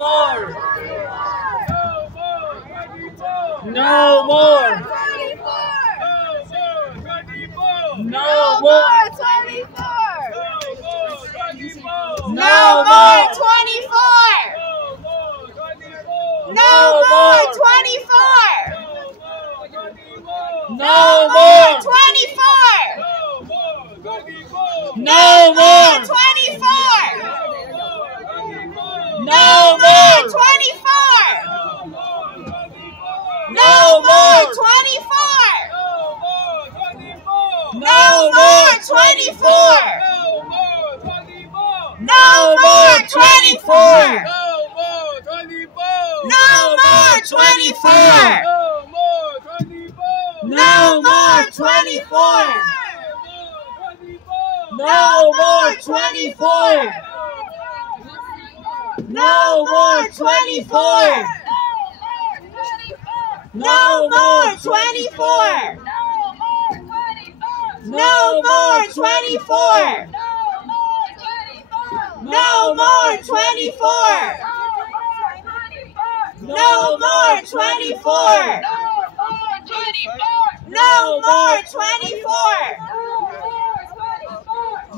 more. No more. No more. 24. No more. 24. No more 24. No more. 24. No more. 24. No more. 24. No more. 24. No more. 24. No more. 24. No more 24. No more 24. No more 24. No more 24. No more 24. No more 24. No more 24. No more 24. No more 24. No more 24. No more 24. No more 24. No more 24.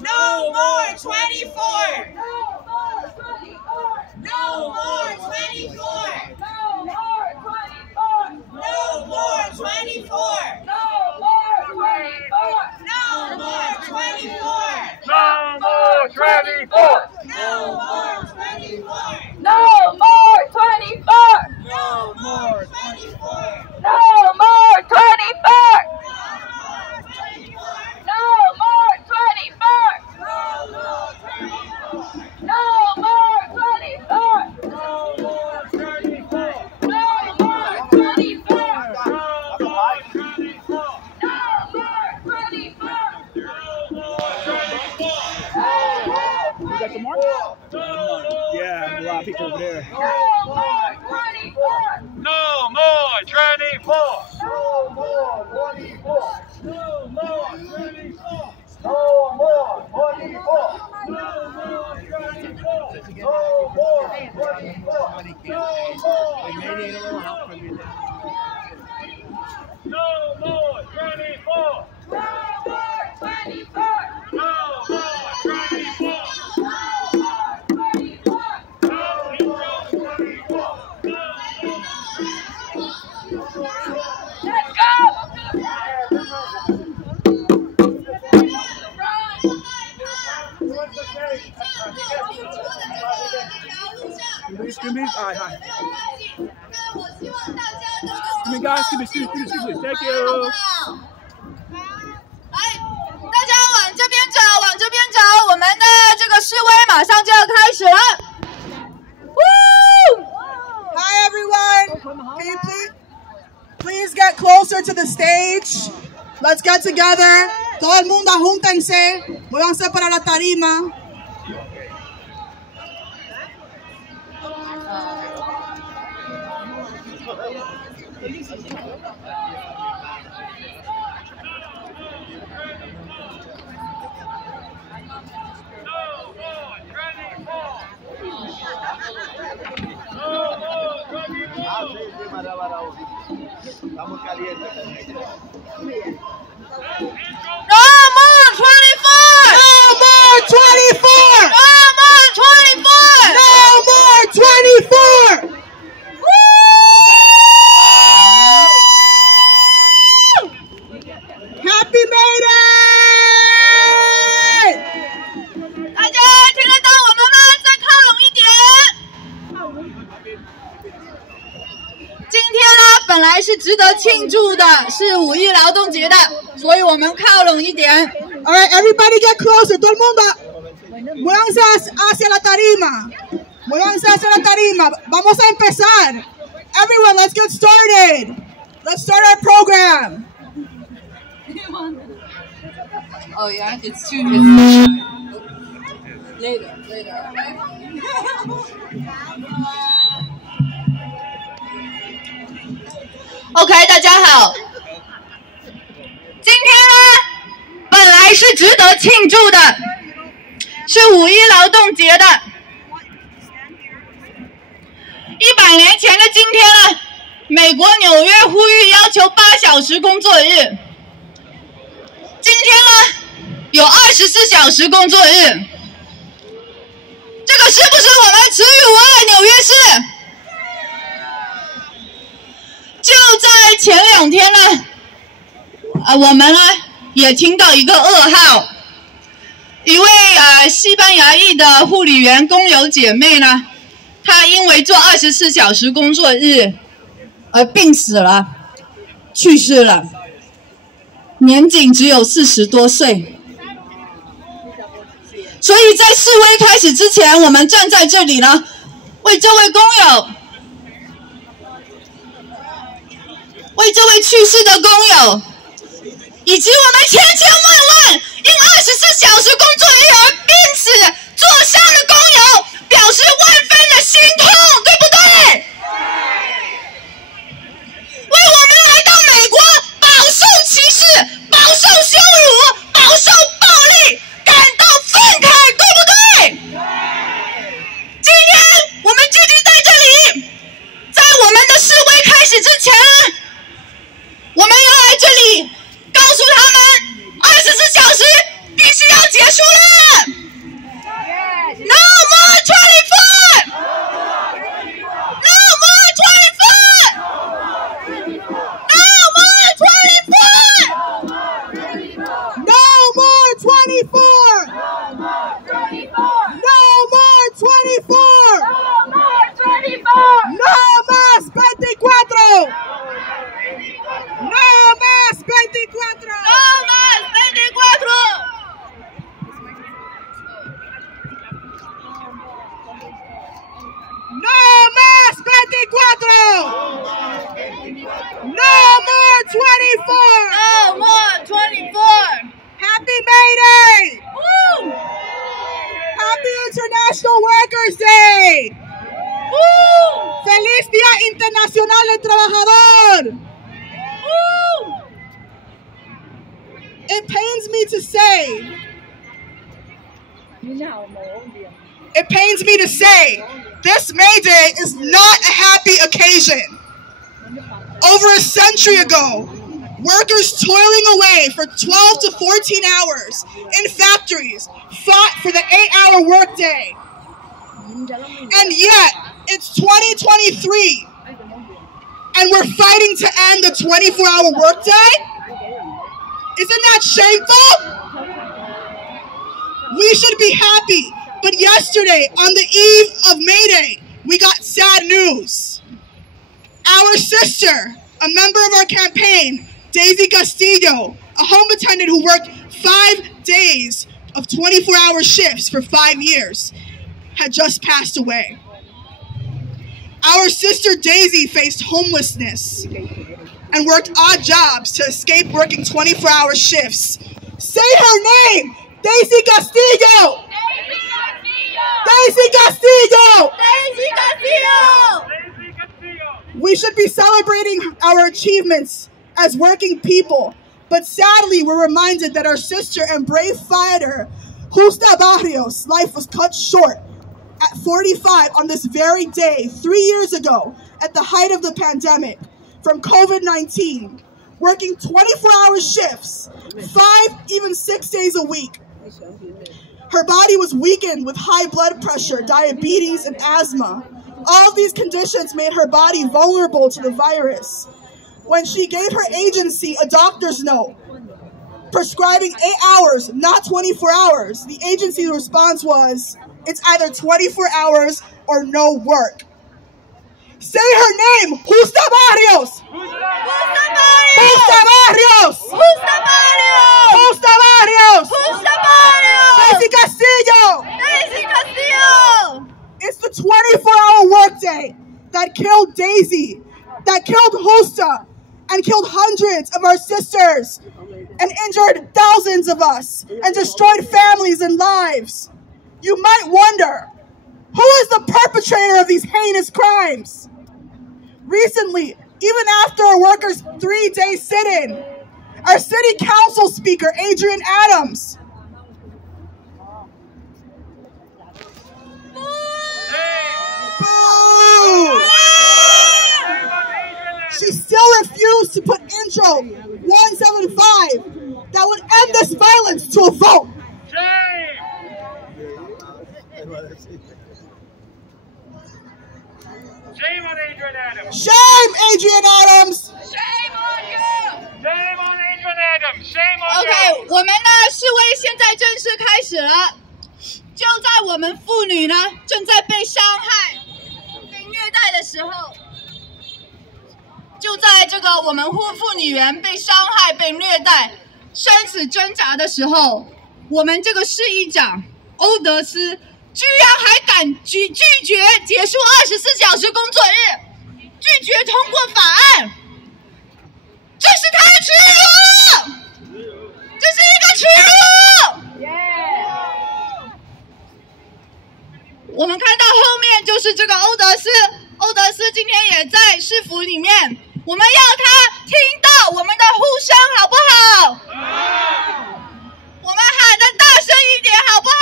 No more 24. No more 24. No more 24! No more 24. No more 24! No more 24! No more 24! No more 24. No more 24! No more 24. No more 24! You got some more? Yeah, a lot of people over there. No more 24! No more 24. No more 24. No more 24. No more 24. No more 24. No more 24. No more 24. No more 24. Let's go! Excuse me. All right, hi. Excuse me, guys. Excuse me. Thank you. 大家往这边走，往这边走，我们的这个示威马上就要开始了。Woo! Hi everyone. Can you please get closer to the stage? Let's get together. Todo el mundo júntense. Muévanse para la tarima. Estamos calientes. No more 24! No more 24! No more 24! No more 24! Happy May Day! 大家听得到我们吗？再靠拢一点。今天呢，本来是值得庆祝的，是五一劳动节的，所以我们靠拢一点。All right, everybody get closer. Todo el mundo, muévanse hacia la tarima. Muévanse hacia la tarima. Vamos a empezar. Everyone, let's get started. Let's start our program. Oh yeah, it's too. Later. OK， 大家好。今天呢，本来是值得庆祝的，是五一劳动节的。2年前的今天呢，美国纽约呼吁要求8小时工作日。今天呢，有24小时工作日。这个是不是我们耻辱我爱纽约市？就在前2天呢，我们呢也听到一个噩耗，一位西班牙裔的护理员工友姐妹呢，她因为做24小时工作日而病死了，去世了，年仅只有40多岁。所以在示威开始之前，我们站在这里呢，为这位工友，为这位去世的工友，以及我们千万因24小时工作日而病死坐伤的工友，表示万分的心痛，对不对？为我们来到美国饱受歧视、饱受羞辱、饱受暴力感到愤慨，对不对？今天我们聚集在这里，在我们的示威开始之前，我们要来这里告诉他们24小时必须要结束了。No more 24! No more 24! No more 24! No more 24! No more 24! No más 24! No más 24! No más 24! No más 24! No more 24! No more 24! Happy May Day! Woo! Happy International Workers' Day! Woo! ¡Feliz Día Internacional del Trabajador! Woo! It pains me to say, this May Day is not a happy occasion. Over a century ago, workers toiling away for 12 to 14 hours in factories fought for the 8-hour workday. And yet, it's 2023, and we're fighting to end the 24-hour workday? Isn't that shameful? We should be happy, but yesterday, on the eve of May Day, we got sad news. Our sister, a member of our campaign, Daisy Castillo, a home attendant who worked 5 days of 24-hour shifts for 5 years, had just passed away. Our sister Daisy faced homelessness and worked odd jobs to escape working 24-hour shifts. Say her name! Daisy Castillo! Daisy Castillo! Daisy Castillo! We should be celebrating our achievements as working people, but sadly we're reminded that our sister and brave fighter, Justa Barrios' life was cut short at 45 on this very day 3 years ago at the height of the pandemic from COVID-19, working 24-hour shifts, 5, even 6 days a week. Her body was weakened with high blood pressure, diabetes, and asthma. All of these conditions made her body vulnerable to the virus. When she gave her agency a doctor's note prescribing 8 hours, not 24 hours, the agency's response was, it's either 24 hours or no work. Say her name, Justa Barrios! Justa Barrios! Justa Barrios! Justa Barrios! Justa Barrios! Justa Barrios! Daisy Castillo! Daisy Castillo! It's the 24-hour workday that killed Daisy, that killed Justa, and killed hundreds of our sisters, and injured thousands of us, and destroyed families and lives. You might wonder, who is the perpetrator of these heinous crimes? Recently, even after a workers' 3-day sit-in, our city council speaker, Adrian Adams, boo! Central 175 that would end this violence to a vote. Shame! Shame on Adrian Adams! Shame, Adrian Adams! Shame on you! Shame on Adrian Adams! Shame on OK， you! 我们呢示威现在正式开始了。就在我们妇女呢正在被伤害、被虐待的时候，就在这个我们妇女员被伤害、被虐待、生死挣扎的时候，我们这个市议长欧德斯居然还敢拒绝结束24小时工作日，拒绝通过法案，这是他的耻辱，这是一个耻辱。我们看到后面就是这个欧德斯今天也在市府里面，我们要他听到我们的呼声，好不好？我们喊得大声一点，好不好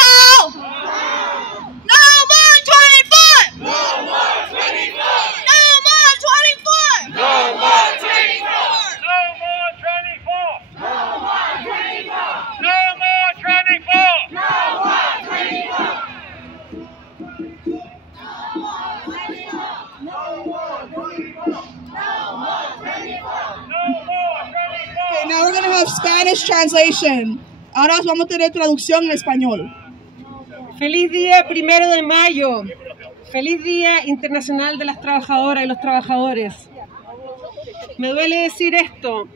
？No more 24! No more 24! No more 24! No more 24! No more 24! No more 24! No more 24! No more 24! Okay, now we're going to have Spanish translation. Ahora vamos a tener traducción en español. Feliz día 1 de mayo. Feliz Día Internacional de las Trabajadoras y los Trabajadores. Me duele decir esto,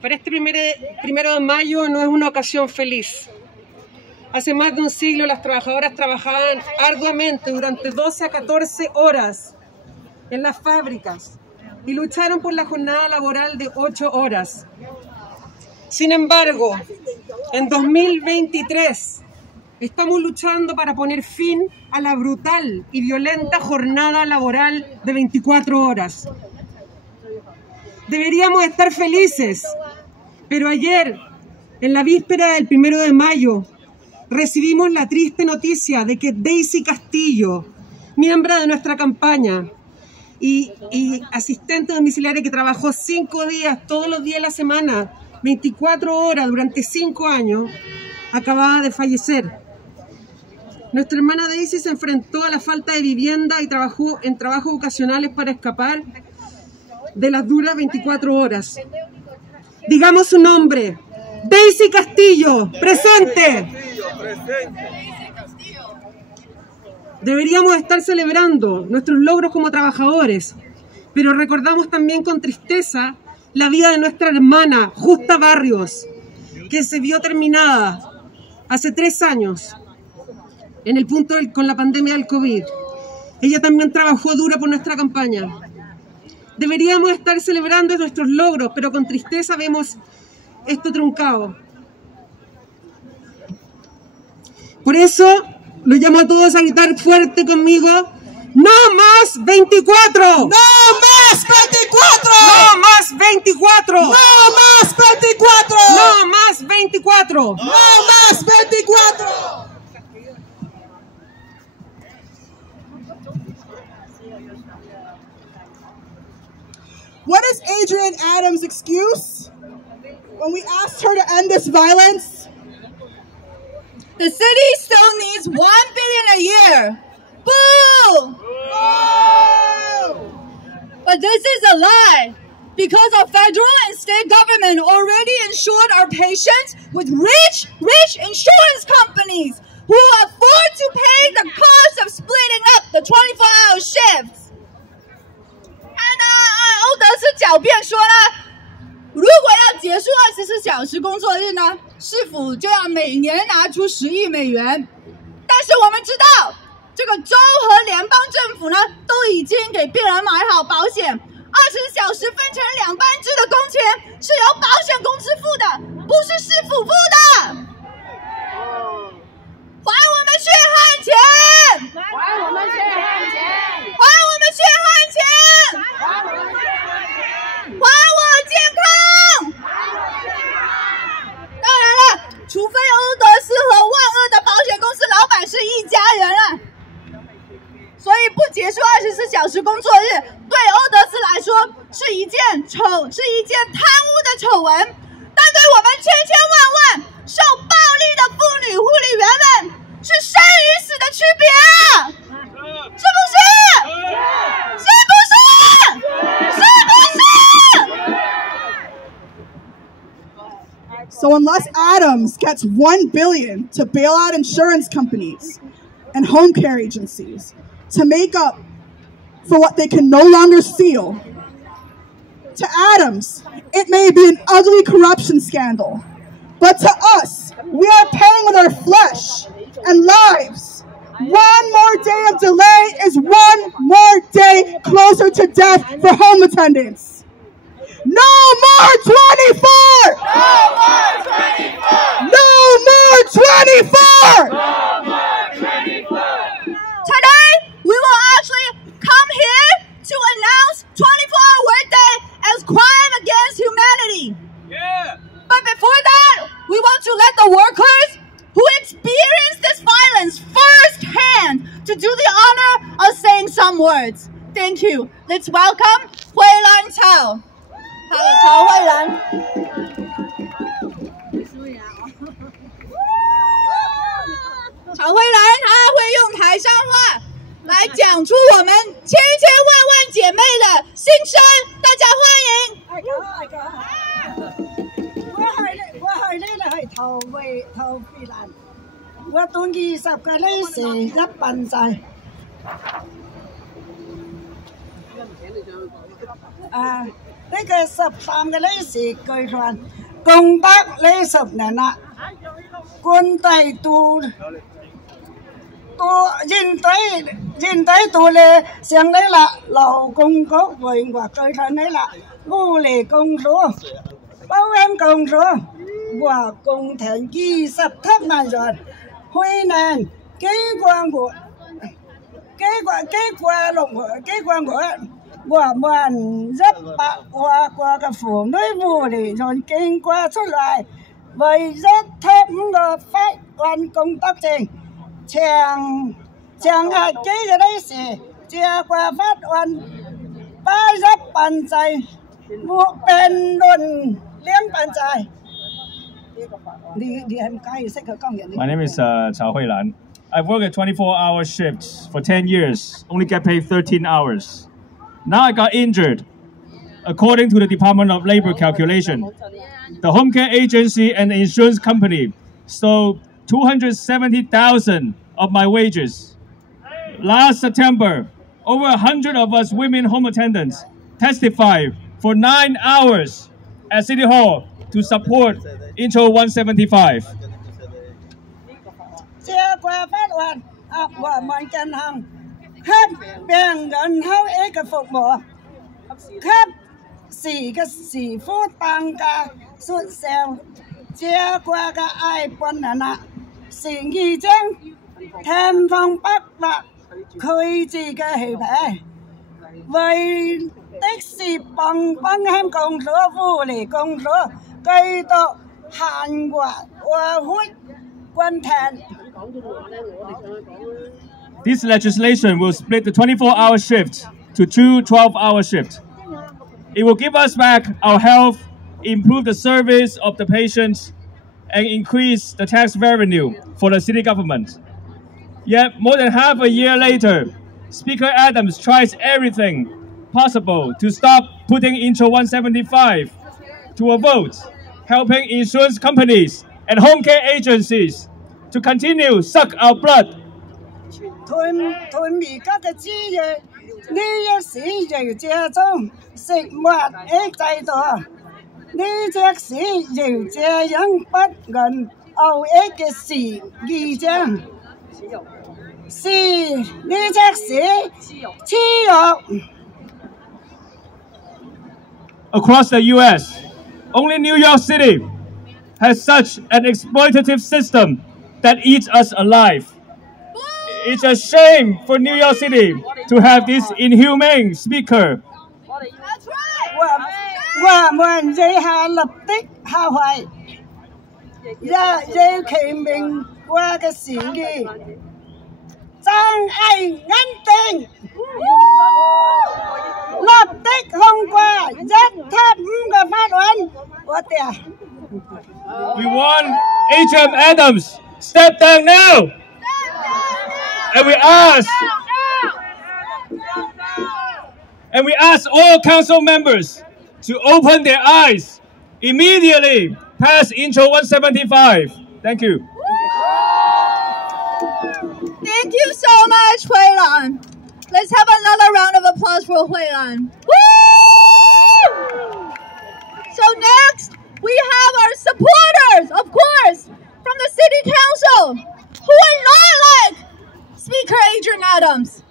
pero este 1 de mayo no es una ocasión feliz. Hace más de un siglo las trabajadoras trabajaban arduamente durante 12 a 14 horas en las fábricas y lucharon por la jornada laboral de 8 horas. Sin embargo, en 2023 estamos luchando para poner fin a la brutal y violenta jornada laboral de 24 horas. Deberíamos estar felices, pero ayer, en la víspera del 1 de mayo, recibimos la triste noticia de que Daisy Castillo, miembro de nuestra campaña y asistente domiciliaria que trabajó 5 días, todos los días de la semana, 24 horas durante 5 años, acababa de fallecer. Nuestra hermana Daisy se enfrentó a la falta de vivienda y trabajó en trabajos ocasionales para escapar de las duras 24 horas. Digamos su nombre. Daisy Castillo, presente. Deberíamos estar celebrando nuestros logros como trabajadores, pero recordamos también con tristeza la vida de nuestra hermana Justa Barrios, que se vio terminada hace 3 años en el punto con la pandemia del COVID. Ella también trabajó duro por nuestra campaña. Deberíamos estar celebrando nuestros logros, pero con tristeza vemos esto truncado. Por eso, los llamo a todos a gritar fuerte conmigo: ¡no más 24! ¡No más 24! ¡No más 24! ¡No más 24! ¡No más 24! ¡No más 24! What is Adrian Adams' excuse when we asked her to end this violence? The city still needs $1 billion a year. Boo! But this is a lie, because our federal and state government already insured our patients with rich insurance companies who afford to pay the cost of splitting up the 24-hour shifts. 欧德斯狡辩说呢，如果要结束24小时工作日呢，市府就要每年拿出10亿美元。但是我们知道，这个州和联邦政府呢，都已经给病人买好保险，20小时分成2班制的工钱是由保险公司付的，不是市府付的。还我们血汗钱！还我们血汗钱！还我们血汗钱！还我们血汗钱！还我健康！当然了，除非欧德斯和万恶的保险公司老板是一家人了，所以不结束24小时工作日，对欧德斯来说是一件贪污的丑闻，但对我们千千万万受暴力的妇女护理员们是生与死的区别啊！是不是？是不是？是不是？ So unless Adams gets $1 billion to bail out insurance companies and home care agencies to make up for what they can no longer steal, to Adams, it may be an ugly corruption scandal, but to us, we are paying with our flesh and lives. One more day of delay is one more day closer to death for home attendants. No more 24! No more 24! No more 24! No more 24! Today, we will actually come here to announce 24-hour workday as crime against humanity. Yeah! But before that, we want to let the workers who experience this violence firsthand to do the honor of saying some words. Thank you. Let's welcome Huilan Cao. 曹慧兰。曹慧兰，她会用台山话来讲出我们千千万万姐妹的心声，大家欢迎。我係呢度係陶慧蘭，我當20個呢時一笨仔。呢個13個呢時據傳共得呢10年啦，軍隊都現隊都咧上嚟啦，勞工局為我據傳嚟啦，護理公署、保險公署，我工程27萬人，去年經過我們100個嘅婦女護理人經過出來，為咗貪個法案工作證，長下幾嘅呢時，借過法案81班制，冇辯論2班制。你係唔解釋佢講人？ My name is Cao Huilan. I've worked at 24-hour shifts for 10 years, only get paid 13 hours. Now I got injured. According to the Department of Labor calculation, the home care agency and the insurance company stole $270,000 of my wages. Last September, over 100 of us women home attendants testified for 9 hours at City Hall to support Intro 175. 借過法案我們進行給病人好一個服務，給時富當價xuất售借過嘅愛本人啦，是已經天方百劃拒絕嘅氣派，為的是幫香港所護理公所繼續限活和軍團。 This legislation will split the 24-hour shift to 2 12-hour shifts. It will give us back our health, improve the service of the patients, and increase the tax revenue for the city government. Yet, more than half a year later, Speaker Adams tries everything possible to stop putting Intro 175 to a vote, helping insurance companies and home care agencies to continue suck our blood. 屯而家嘅資源，呢一時要借中食物嘅制度，呢隻時要這樣不銀後一嘅時議章，是呢隻時黐肉。 Across the U.S., only New York City has such an exploitative system that eats us alive. It's a shame for New York City to have this inhumane speaker. That's right. 我們這下立即下回，要其明我嘅時機，真係安定，立即去 We want H.M. Adams, step down now. And we ask all council members to open their eyes immediately past Intro 175. Thank you. Thank you so much, Hui Lan. Let's have another round of applause for Hui Lan. Woo! So next, we have our supporters, of course, from the City Council, who are not like Speaker Adrian Adams,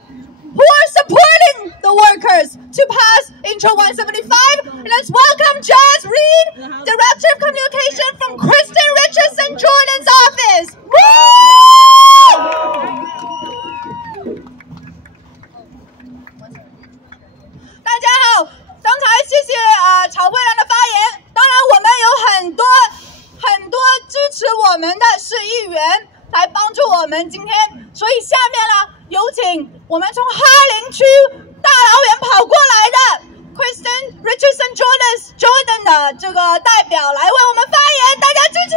who are supporting the workers to pass Intro 175. And let's welcome Jazz Reed, Director of Communication from Kristen Richardson Jordan's office. Woo! 大家好，刚才谢谢曹慧兰的发言。当然，我们有很多支持我们的市议员来帮助我们今天，所以下面呢，有请我们从哈林区大老远跑过来的 Kristen Richardson Jordan 的这个代表来为我们发言，大家支持。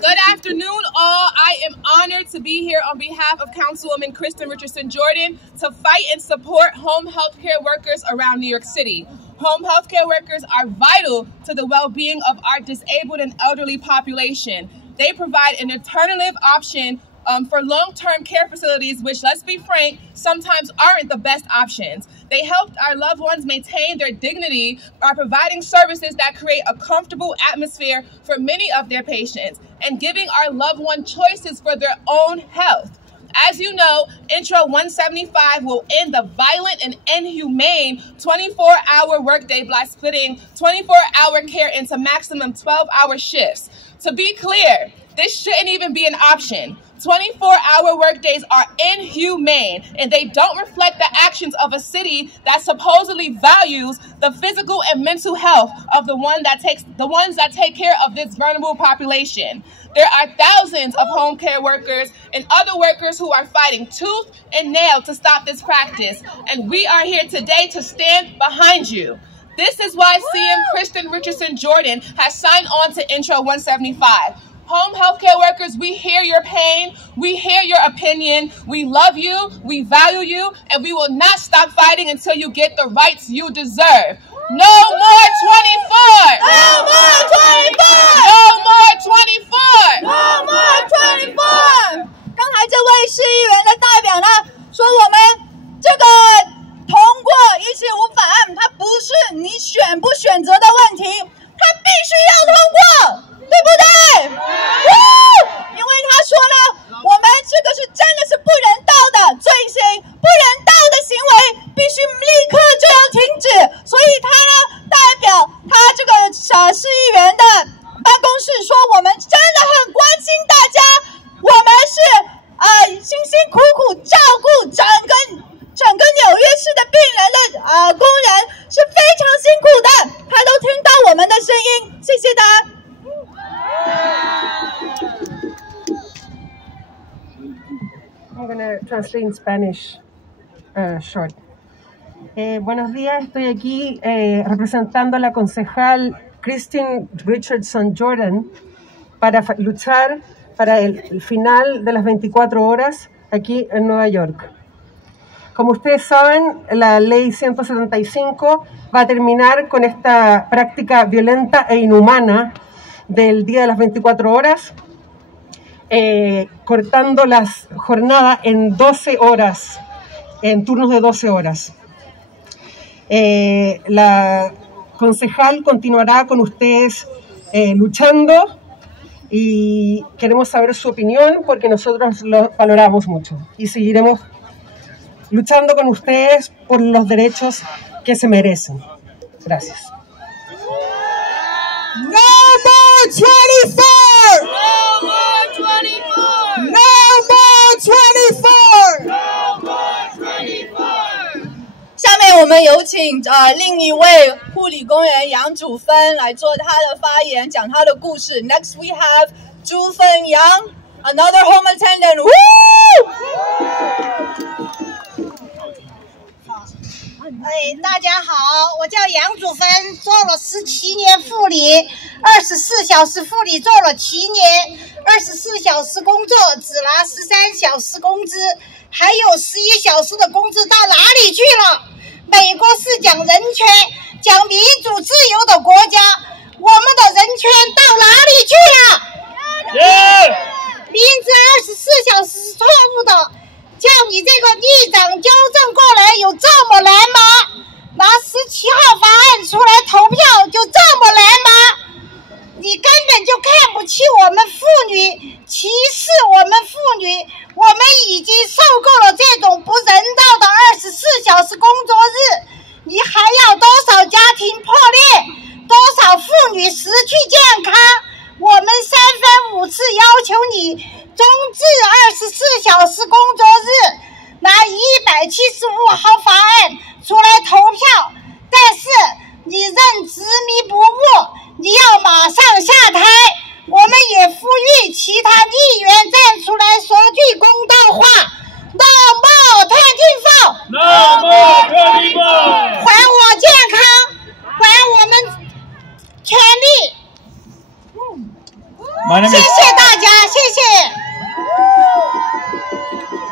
Good afternoon, all. I am honored to be here on behalf of Councilwoman Kristen Richardson Jordan to fight and support home health care workers around New York City. Home health care workers are vital to the well-being of our disabled and elderly population. They provide an alternative option for long-term care facilities, which, let's be frank, sometimes aren't the best options. They help our loved ones maintain their dignity by providing services that create a comfortable atmosphere for many of their patients and giving our loved one choices for their own health. As you know, Intro 175 will end the violent and inhumane 24-hour workday by splitting 24-hour care into maximum 12-hour shifts. To be clear, this shouldn't even be an option. 24-hour workdays are inhumane, and they don't reflect the actions of a city that supposedly values the physical and mental health of the ones that take care of this vulnerable population. There are thousands of home care workers and other workers who are fighting tooth and nail to stop this practice, and we are here today to stand behind you. This is why CM Kristen Richardson Jordan has signed on to Intro 175. Home healthcare workers, we hear your pain, we hear your opinion, we love you, we value you, and we will not stop fighting until you get the rights you deserve. No more 24! No more 24! No more 24! No more 24! 刚才这位市议员的代表呢，说我们这个通过175法案，它不是你选不选择的问题，它必须要通过。对不对？因为他说呢，我们这个是真的是不人道的罪行，不人道的行为必须立刻就要停止。所以他呢，代表他这个市议员的办公室说，我们真的很关心大家，我们是辛辛苦苦照顾整个纽约市的病人的工人是非常辛苦的，他都听到我们的声音，谢谢大家。I'm going to translate in Spanish short. Buenos días, estoy aquí representando a la concejal Kristen Richardson Jordan para luchar para el final de las 24 horas aquí en Nueva York. Como ustedes saben, la ley 175 va a terminar con esta práctica violenta e inhumana del día de las 24 horas, cortando las jornadas en 12 horas, en turnos de 12 horas. La concejal continuará con ustedes luchando y queremos saber su opinión porque nosotros lo valoramos mucho y seguiremos luchando con ustedes por los derechos que se merecen. Gracias. No more 24! No more 24! No more 24! No more 24! 下面我们有请另一位护理工人杨祖芬来做她的发言，讲她的故事。Next we have 朱芬杨 another home attendant. Woo! 大家好，我叫杨祖芬，做了17年护理，24小时护理做了7年，24小时工作只拿13小时工资，还有11小时的工资到哪里去了？美国是讲人权、讲民主自由的国家，我们的人权到哪里去了？名字24小时是错误的，叫你这个议长纠正过来，有这么难吗？拿17号法案出来投票就这么难吗？你根本就看不起我们妇女，歧视我们妇女，我们已经受够了这种不人道的24小时工作日，你还要多少家庭破裂，多少妇女失去健康？我们3番5次要求你终止24小时工作日，拿175号法案出来投票，但是你仍执迷不悟，你要马上下台。我们也呼吁其他议员站出来说句公道话 ，No more 24 No more 24，还我健康，还我们权利。谢谢大家，谢谢。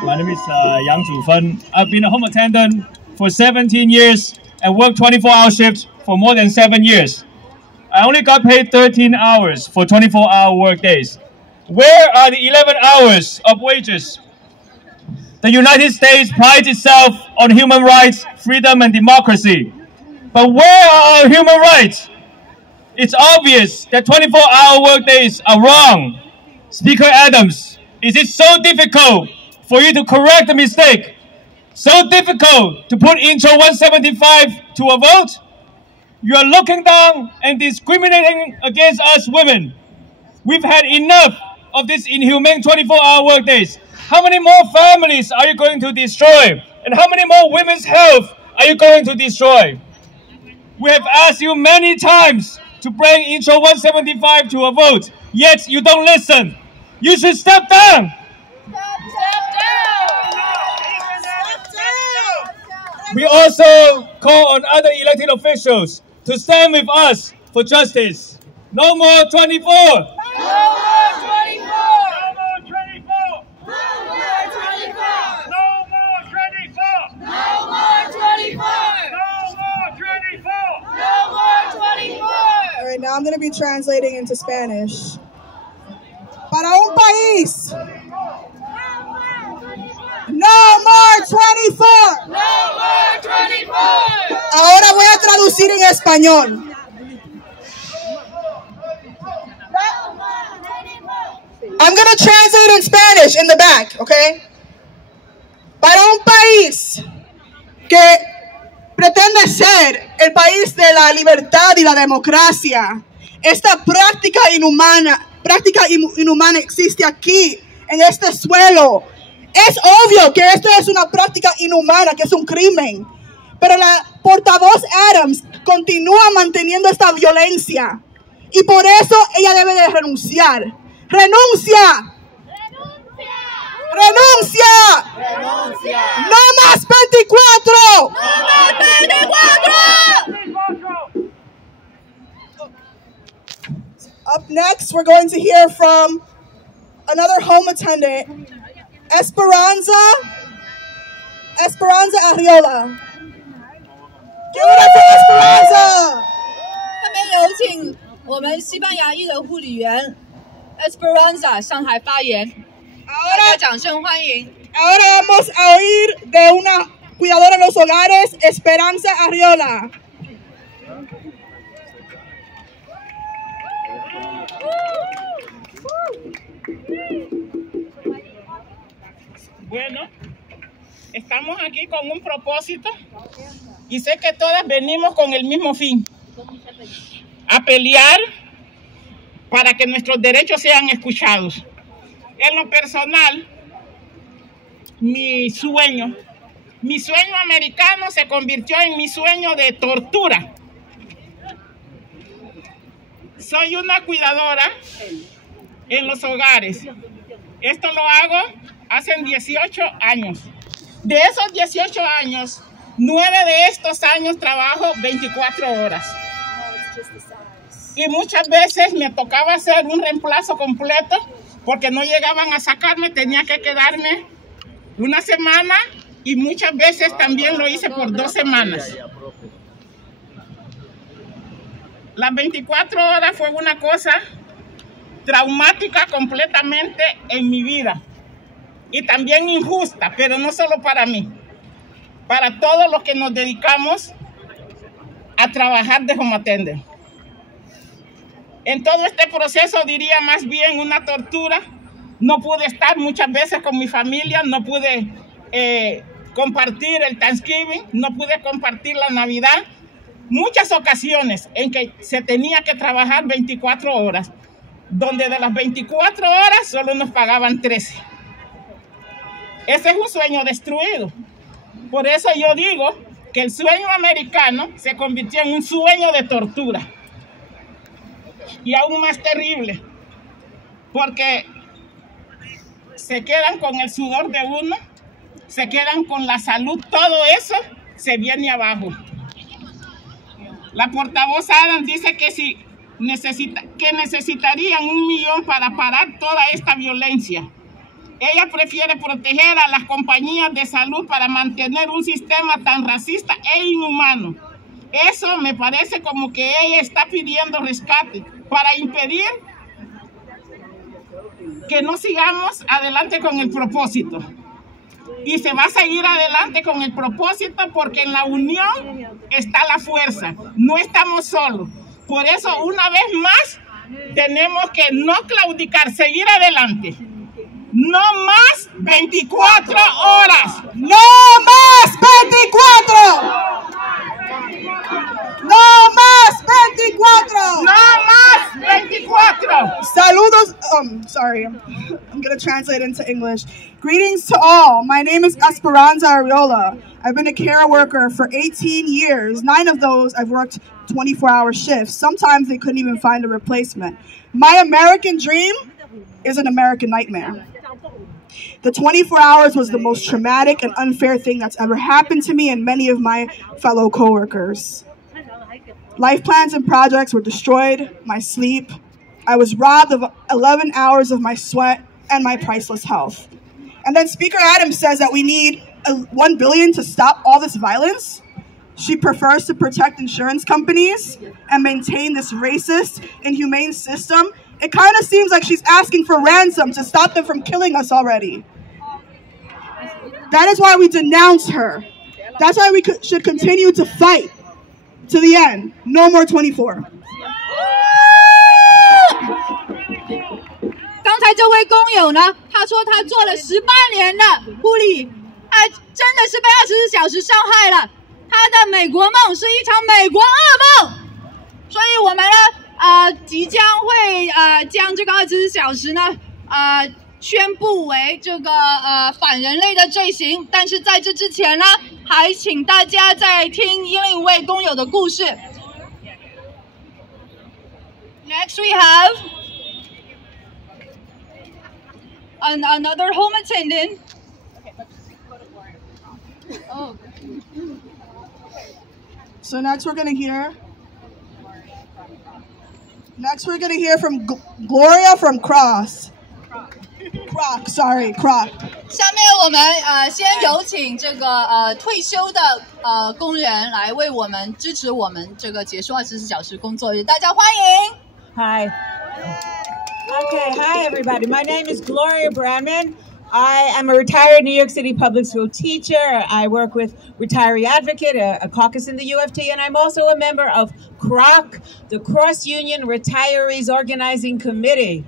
My name is Yang Zufan. I've been a home attendant for 17 years and worked 24-hour shifts for more than 7 years. I only got paid 13 hours for 24-hour work days. Where are the 11 hours of wages? The United States prides itself on human rights, freedom, and democracy. But where are our human rights? It's obvious that 24-hour work days are wrong. Speaker Adams, is it so difficult for you to correct the mistake? So difficult to put Intro 175 to a vote? You are looking down and discriminating against us women. We've had enough of this inhumane 24-hour work days. How many more families are you going to destroy? And how many more women's health are you going to destroy? We have asked you many times to bring Intro 175 to a vote, yet you don't listen. You should step down. We also call on other elected officials to stand with us for justice. No more 24. No more 24. No more 24. No more 24. No more 24. No more 24. No more 24. All right, now I'm going to be translating into Spanish. Para un país. No more 24. No more 24. Ahora voy a traducir en español. I'm going to translate in Spanish in the back, okay? Para un país que pretende ser el país de la libertad y la democracia, esta práctica inhumana existe aquí, en este suelo. Es obvio que esto es una práctica inhumana, que es un crimen. Pero la portavoz Adams continúa manteniendo esta violencia. Y por eso ella debe de renunciar. ¡Renuncia! ¡Renuncia! ¡Renuncia! ¡No más 24! ¡No más 24! Up next, we're going to hear from another home attendant, Esperanza Arriola. Give it up for Esperanza! 下面有请我们西班牙裔的护理员 Esperanza 上台发言，大家掌声欢迎。 Ahora vamos a oír de una cuidadora en los hogares, Esperanza Arriola. Bueno, estamos aquí con un propósito y sé que todas venimos con el mismo fin, a pelear para que nuestros derechos sean escuchados. En lo personal, mi sueño americano se convirtió en mi sueño de tortura. Soy una cuidadora en los hogares. Esto lo hago hace 18 años. De esos 18 años, 9 de estos años trabajo 24 horas. Y muchas veces me tocaba hacer un reemplazo completo porque no llegaban a sacarme, tenía que quedarme una semana y muchas veces también lo hice por 2 semanas. Las 24 horas fue una cosa traumática completamente en mi vida y también injusta, pero no solo para mí, para todos los que nos dedicamos a trabajar de home attendant. En todo este proceso diría más bien una tortura. No pude estar muchas veces con mi familia, no pude compartir el Thanksgiving, no pude compartir la Navidad. Muchas ocasiones en que se tenía que trabajar 24 horas, donde de las 24 horas solo nos pagaban 13. Ese es un sueño destruido. Por eso yo digo que el sueño americano se convirtió en un sueño de tortura. Y aún más terrible, porque se quedan con el sudor de uno, se quedan con la salud, todo eso se viene abajo. La portavoz Adam dice que necesitarían 1 millón para parar toda esta violencia. Ella prefiere proteger a las compañías de salud para mantener un sistema tan racista e inhumano. Eso me parece como que ella está pidiendo rescate para impedir que no sigamos adelante con el propósito. Y se va a seguir adelante con el propósito porque en la unión está la fuerza. No estamos solos. Por eso, una vez más, tenemos que no claudicar, seguir adelante. No más 24 horas. ¡No más 24! ¡No más 24! ¡No más 24! Saludos. Sorry. I'm going to translate into English. Greetings to all. My name is Esperanza Arreola. I've been a care worker for 18 years. 9 of those I've worked 24-hour shifts. Sometimes they couldn't even find a replacement. My American dream is an American nightmare. The 24 hours was the most traumatic and unfair thing that's ever happened to me and many of my fellow coworkers. Life plans and projects were destroyed, my sleep. I was robbed of 11 hours of my sweat and my priceless health. And then Speaker Adams says that we need $1 billion to stop all this violence. She prefers to protect insurance companies and maintain this racist, inhumane system. It kind of seems like she's asking for ransom to stop them from killing us already. That is why we denounce her. That's why we should continue to fight to the end. No more 24. 刚才这位工友呢，他说他做了18年的护理，他真的是被24小时伤害了。他的美国梦是一场美国噩梦，所以我们呢，即将会将这个24小时呢，宣布为这个反人类的罪行。但是在这之前呢，还请大家再听另一位工友的故事。Next we have another home attendant. Oh. So next we're going to hear from Gloria from Croc. 下面我们先有请这个退休的工人来为我们支持我们这个结束24小时工作日，大家欢迎。Hi. Okay, hi everybody. My name is Gloria Bradman. I am a retired New York City public school teacher. I work with Retiree Advocate, a caucus in the UFT, and I'm also a member of CROC, the Cross Union Retirees Organizing Committee.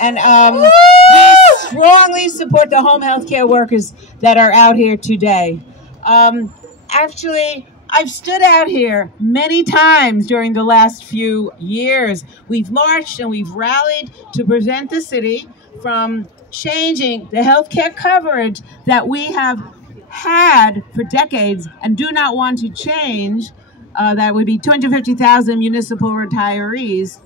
And we strongly support the home health care workers that are out here today. Actually, I've stood out here many times during the last few years. We've marched and we've rallied to prevent the city from changing the healthcare coverage that we have had for decades and do not want to change. That would be 250,000 municipal retirees.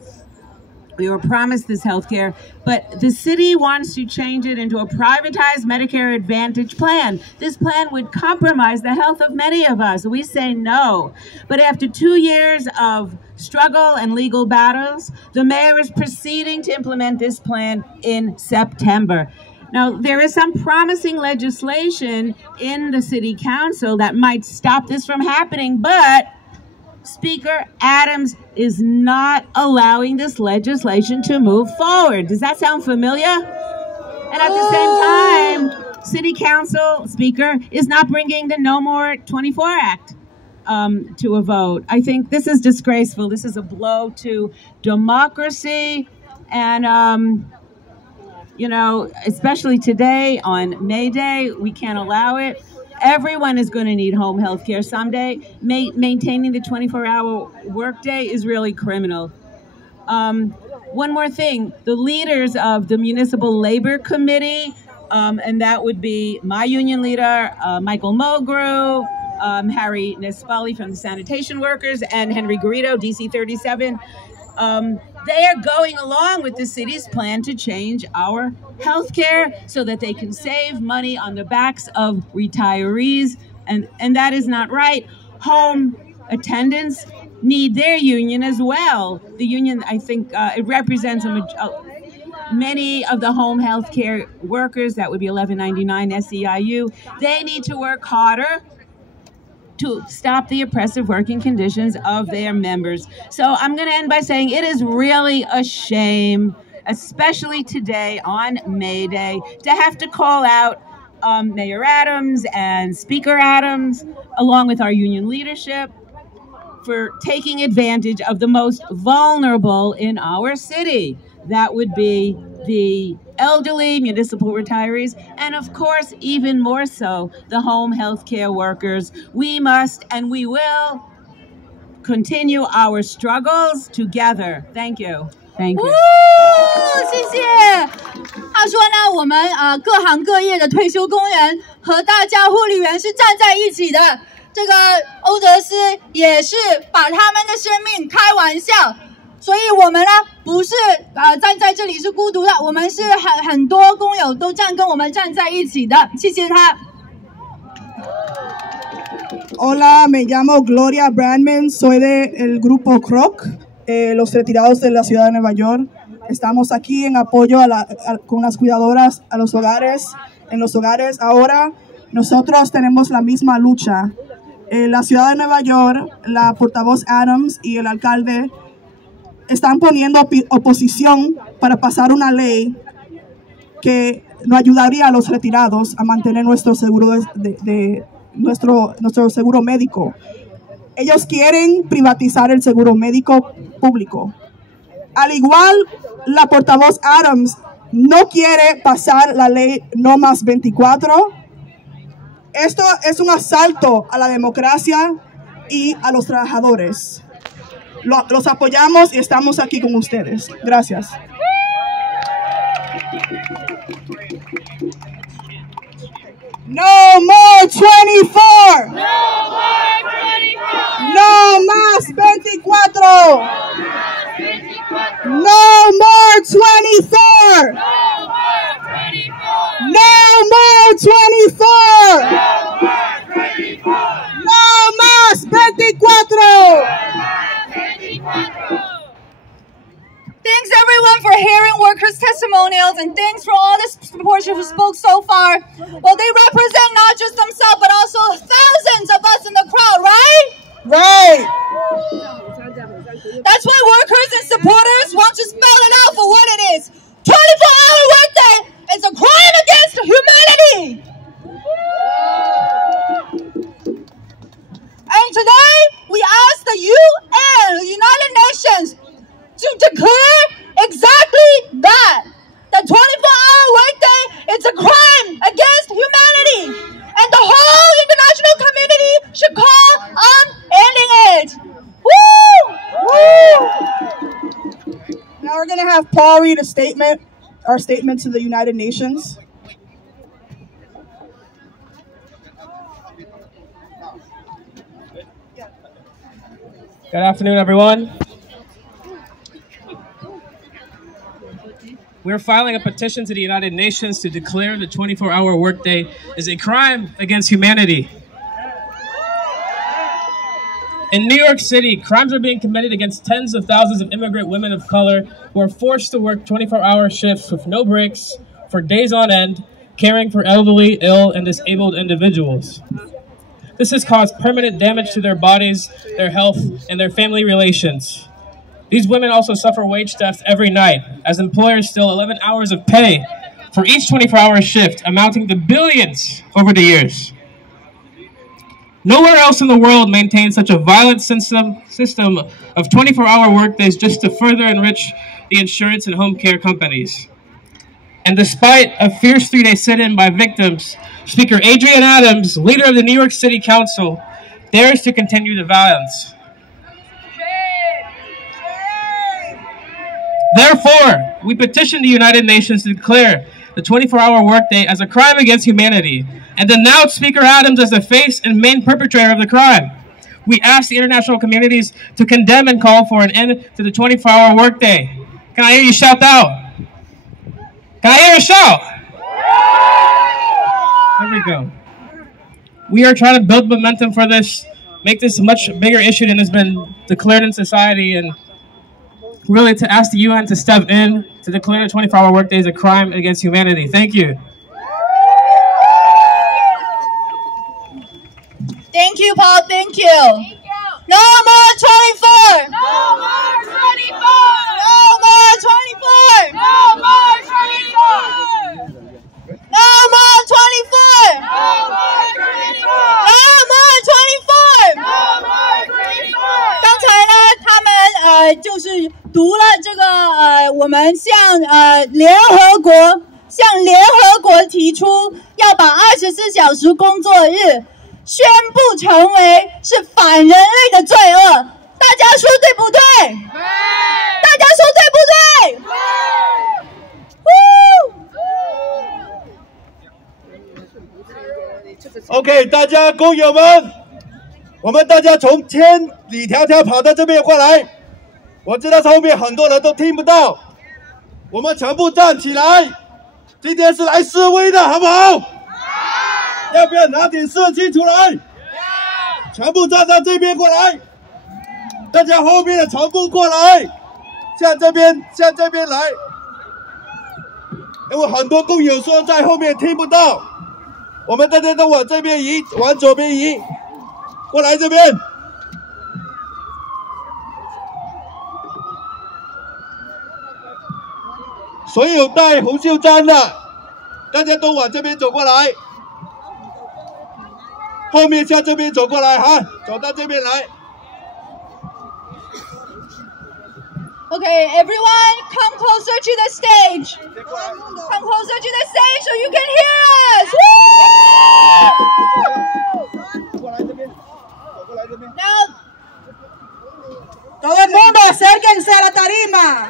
We were promised this health care, but the city wants to change it into a privatized Medicare Advantage plan. This plan would compromise the health of many of us. We say no. But after 2 years of struggle and legal battles, the mayor is proceeding to implement this plan in September. Now, there is some promising legislation in the city council that might stop this from happening, but Speaker Adams is not allowing this legislation to move forward. Does that sound familiar? And at the same time, City Council Speaker is not bringing the No More 24 Act to a vote. I think this is disgraceful. This is a blow to democracy. And, you know, especially today on May Day, we can't allow it. Everyone is going to need home health care someday. Maintaining the 24-hour workday is really criminal. One more thing, the leaders of the Municipal Labor Committee, and that would be my union leader, Michael Mulgrew, Harry Nespali from the sanitation workers, and Henry Garrido, DC 37. They are going along with the city's plan to change our health care so that they can save money on the backs of retirees, and that is not right. Home attendants need their union as well. The union, I think, it represents many of the home health care workers. That would be 1199 SEIU. They need to work harder to stop the oppressive working conditions of their members. So I'm going to end by saying it is really a shame, especially today on May Day, to have to call out Mayor Adams and Speaker Adams, along with our union leadership, for taking advantage of the most vulnerable in our city. That would be the elderly, municipal retirees, and of course, even more so, the home health care workers. We must and we will continue our struggles together. Thank you. Thank you. 谢谢。他说呢，我们各行各业的退休工人和大家护理员是站在一起的。这个欧德斯也是把他们的生命开玩笑。所以我们呢，不是站在这里是孤独的，我们是很多工友都跟我们站在一起的。谢谢他。Hola, me llamo Gloria Brandman, soy del grupo CROC, los retirados de la ciudad de Nueva York. Estamos aquí en apoyo con las cuidadoras en los hogares. Ahora nosotros tenemos la misma lucha. La ciudad de Nueva York, la portavoz Adams y el alcalde están poniendo oposición para pasar una ley que no ayudaría a los retirados a mantener nuestro seguro nuestro seguro médico. Ellos quieren privatizar el seguro médico público. Al igual, la portavoz Adams no quiere pasar la ley No Más 24. Esto es un asalto a la democracia y a los trabajadores. Los apoyamos y estamos aquí con ustedes. Gracias. No more 24. No more 24. No más 24. No more 24. No more 24. No más 24. Thanks everyone for hearing workers' testimonials, and thanks for all the supporters who spoke so far. Well, they represent not just themselves, but also thousands of us in the crowd, right? Right. That's why workers and supporters want to spell it out for what it is. 24-hour workday is a crime against humanity. And today, we ask the UN, the United Nations, to declare exactly that. The 24-hour workday is a crime against humanity. And the whole international community should call on ending it. Woo! Woo! Now we're going to have Paul read a statement, our statement to the United Nations. Good afternoon, everyone. we're filing a petition to the United Nations to declare the 24-hour workday is a crime against humanity. In New York City, crimes are being committed against tens of thousands of immigrant women of color who are forced to work 24-hour shifts with no breaks for days on end, caring for elderly, ill, and disabled individuals. This has caused permanent damage to their bodies, their health, and their family relations. These women also suffer wage theft every night, as employers steal 11 hours of pay for each 24-hour shift, amounting to billions over the years. Nowhere else in the world maintains such a violent system of 24-hour workdays just to further enrich the insurance and home care companies. And despite a fierce 3-day sit-in by victims, Speaker Adrian Adams, leader of the New York City Council, dares to continue the violence. Therefore, we petition the United Nations to declare the 24-hour workday as a crime against humanity and denounce Speaker Adams as the face and main perpetrator of the crime. We ask the international communities to condemn and call for an end to the 24-hour workday. Can I hear you shout out? Can I hear a shout? There we go. We are trying to build momentum for this, make this a much bigger issue than has been declared in society, and really to ask the UN to step in to declare the 24-hour workday as a crime against humanity. Thank you. Thank you, Paul. Thank you. No more 24. No more 24. No more 24. No more 24. No more 24. No more 24. No more 24. No more 24. 刚才呢，他们就是读了这个我们向联合国提出要把24小时工作日宣布成为是反人类的罪恶，大家说对不对？对。大家说对不对？对。OK， 大家工友们，我们大家从千里迢迢跑到这边过来，我知道后面很多人都听不到，我们全部站起来，今天是来示威的，好不好？要不要拿点士气出来？全部站到这边过来，大家后面的全部过来，向这边来。因为很多工友说在后面听不到，我们大家都往这边移，往左边移，过来这边。所有带红袖章的，大家都往这边走过来。后面向这边走过来哈，走到这边来。Okay, everyone, come closer to the stage. Come closer to the stage so you can hear us. Now, todo el mundo, acérquense a la tarima.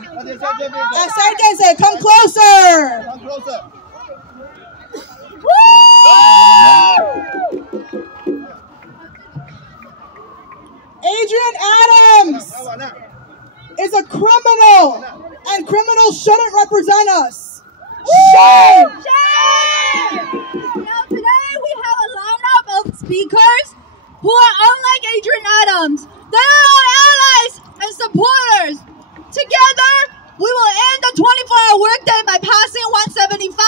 Acérquense, come closer. Come closer. Adrian Adams is a criminal, and criminals shouldn't represent us. Shame! Shame! Now today we have a lineup of speakers who are unlike Adrian Adams. They are our allies and supporters. Together, we will end the 24-hour workday by passing 175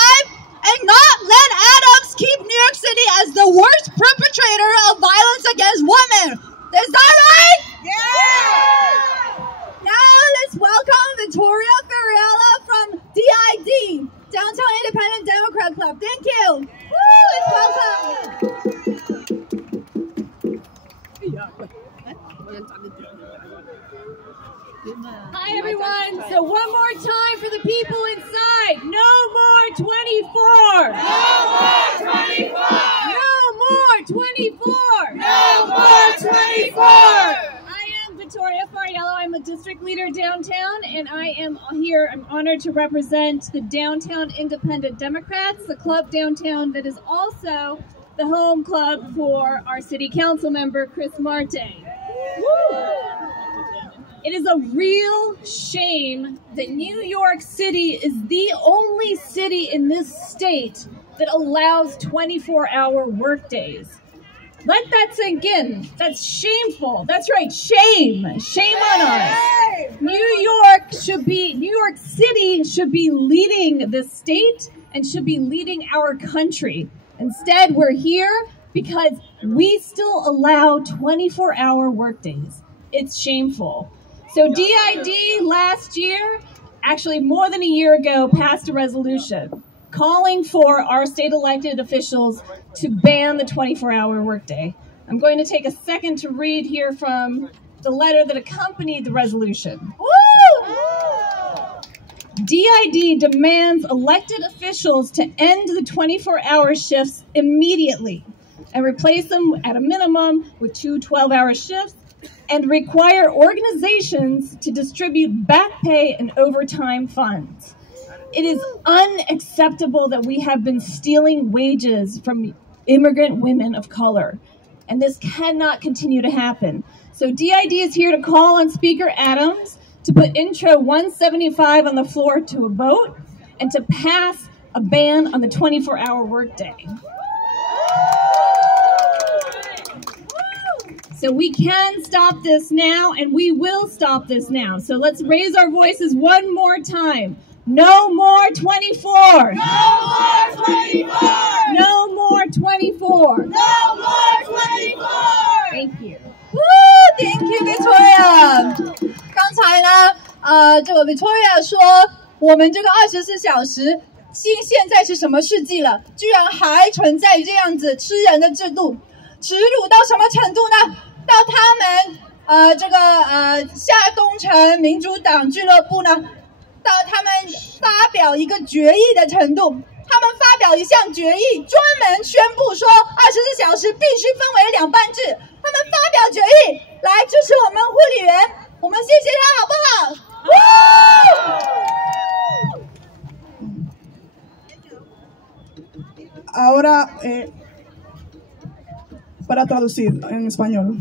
and not let Adams keep New York City as the worst perpetrator of violence against women. Is that right? Yeah! Now let's welcome Victoria Ferriella from DID, Downtown Independent Democrat Club. Thank you. Woo, let's welcome. Hi everyone. So one more time for the people inside. No more 24. No more 24. No more 24. No more 24. I am Victoria Fariello. I'm a district leader downtown, and I am here. I'm honored to represent the Downtown Independent Democrats, the club downtown that is also the home club for our city council member, Chris Marte. It is a real shame that New York City is the only city in this state that allows 24-hour workdays. Let that sink in. That's shameful. That's right, shame. Shame on us. New York City should be leading the state and should be leading our country. Instead, we're here because we still allow 24-hour workdays. It's shameful. So DID last year, actually more than a year ago, passed a resolution calling for our state elected officials to ban the 24-hour workday. I'm going to take a second to read here from the letter that accompanied the resolution. Woo! DID demands elected officials to end the 24-hour shifts immediately and replace them at a minimum with 2 12-hour shifts, and require organizations to distribute back pay and overtime funds. It is unacceptable that we have been stealing wages from immigrant women of color, and this cannot continue to happen. So DID is here to call on Speaker Adams to put Intro 175 on the floor to a vote and to pass a ban on the 24-hour workday. So we can stop this now, and we will stop this now. So let's raise our voices one more time. No more 24. No more 24. No more 24. No more 24. Thank you. Thank you, Victoria. 刚才呢，这个 Victoria 说，我们这个24小时，现在是什么世纪了？居然还存在这样子吃人的制度，耻辱到什么程度呢？到他们下东城民主党俱乐部呢，到他们发表一个决议的程度。他们发表一项决议，专门宣布说24小时必须分为2班制。他们发表决议来支持我们护理员，我们谢谢他，好不好？Ahora, para traducir en español.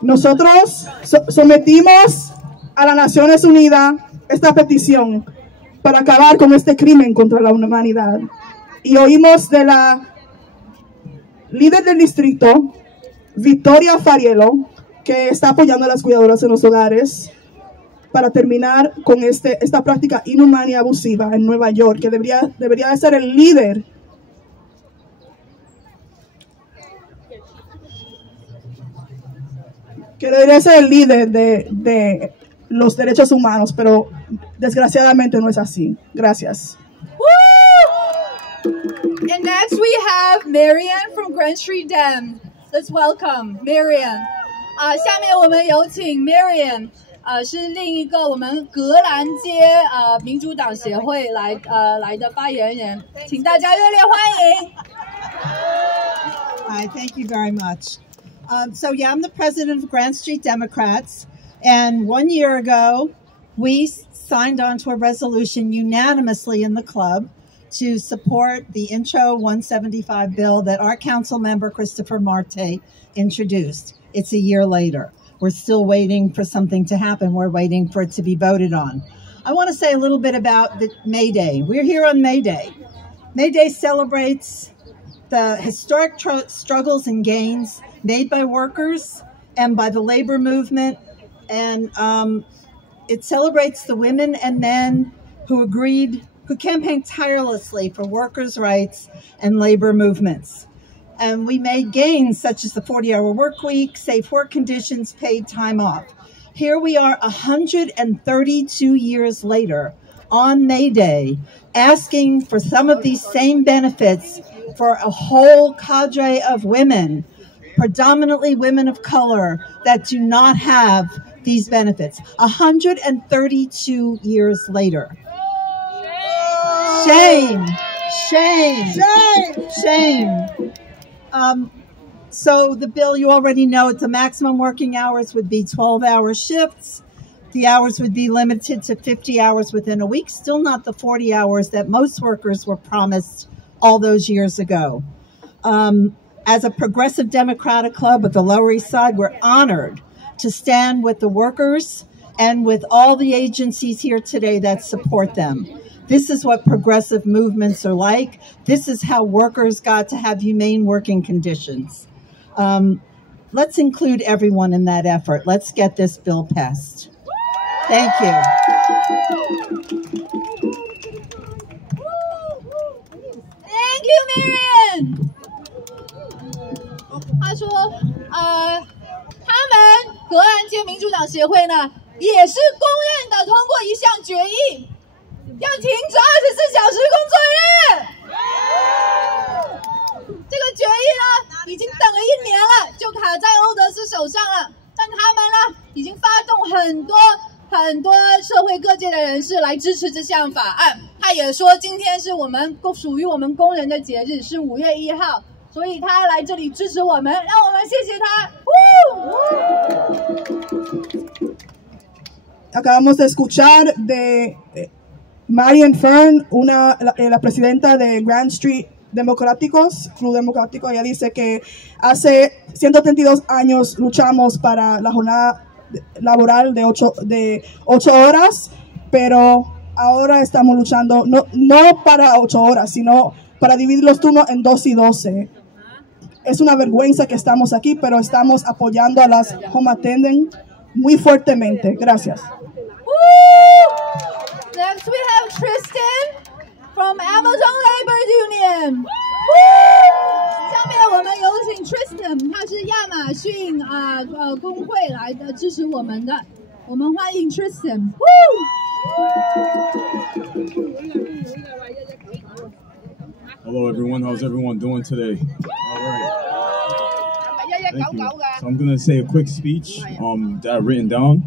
Nosotros sometimos a las Naciones Unidas esta petición para acabar con este crimen contra la humanidad. Y oímos de la líder del distrito, Victoria Fariello, que está apoyando a las cuidadoras en los hogares para terminar con esta práctica inhumana y abusiva en Nueva York, que debería de ser el líder de los derechos humanos, pero desgraciadamente no es así. Gracias. And next we have Marianne from Grand Street Dam. Let's welcome Marianne. 下面我们有请 Marianne， 是另一个我们格兰街民主党协会来的发言人，请大家热烈欢迎。Hi, thank you very much. So yeah, I'm the president of Grand Street Democrats, and 1 year ago, we signed on to a resolution unanimously in the club to support the Intro 175 bill that our council member, Christopher Marte, introduced. It's a year later. We're still waiting for something to happen. We're waiting for it to be voted on. I want to say a little bit about the May Day. We're here on May Day. May Day celebrates the historic struggles and gains made by workers and by the labor movement. And it celebrates the women and men who campaigned tirelessly for workers' rights and labor movements. And we made gains such as the 40-hour work week, safe work conditions, paid time off. Here we are 132 years later on May Day, asking for some of these same benefits for a whole cadre of women, predominantly women of color, that do not have these benefits. 132 years later. Shame, shame, shame, shame. So the bill, you already know, the maximum working hours would be 12-hour shifts. The hours would be limited to 50 hours within a week, still not the 40 hours that most workers were promised all those years ago. As a progressive Democratic club at the Lower East Side, we're honored to stand with the workers and with all the agencies here today that support them. This is what progressive movements are like. This is how workers got to have humane working conditions. Let's include everyone in that effort. Let's get this bill passed. Thank you. Thank you, Marian. 他说，他们荷兰界民主党协会呢，也是公认的通过一项决议，要停止24小时工作日。这个决议呢，已经等了1年了，就卡在欧德斯手上了。但他们呢，已经发动很多社会各界的人士来支持这项法案。他也说，今天是属于我们工人的节日，是5月1号。 所以他来这里支持我们，让我们谢谢他。Acabamos de escuchar de Marian Fern, la presidenta de Grand Street Democráticos, Club Democrático. Ella dice que hace 132 años luchamos para la jornada laboral de 8 horas, pero ahora estamos luchando no para 8 horas, sino para dividir los turnos en 2 y 12. Es una vergüenza que estamos aquí, pero estamos apoyando a las home attendants muy fuertemente. Gracias. Next we have Tristan from Amazon Labor Union. 下面我们有请 Tristan， 他是亚马逊工会来的支持我们的，我们欢迎 Tristan。 Hello everyone, how's everyone doing today? All right. Thank you. So I'm going to say a quick speech that I've written down.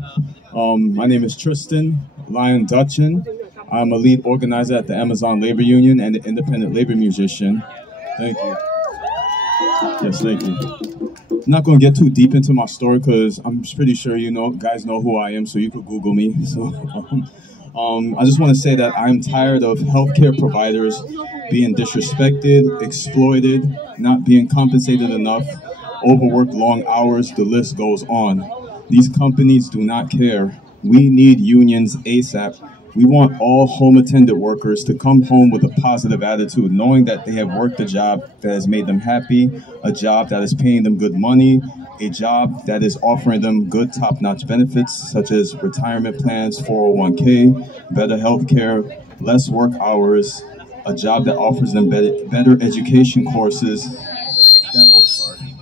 My name is Tristan Lyon Dutchin. I'm a lead organizer at the Amazon Labor Union and an independent labor musician. Thank you. Yes, thank you. I'm not going to get too deep into my story because I'm pretty sure guys know who I am, so you could Google me. So I just want to say that I'm tired of healthcare providers being disrespected, exploited, not being compensated enough, overworked long hours, the list goes on. These companies do not care. We need unions ASAP. We want all home attendant workers to come home with a positive attitude, knowing that they have worked a job that has made them happy, a job that is paying them good money, a job that is offering them good top-notch benefits such as retirement plans, 401k, better health care, less work hours, a job that offers them better education courses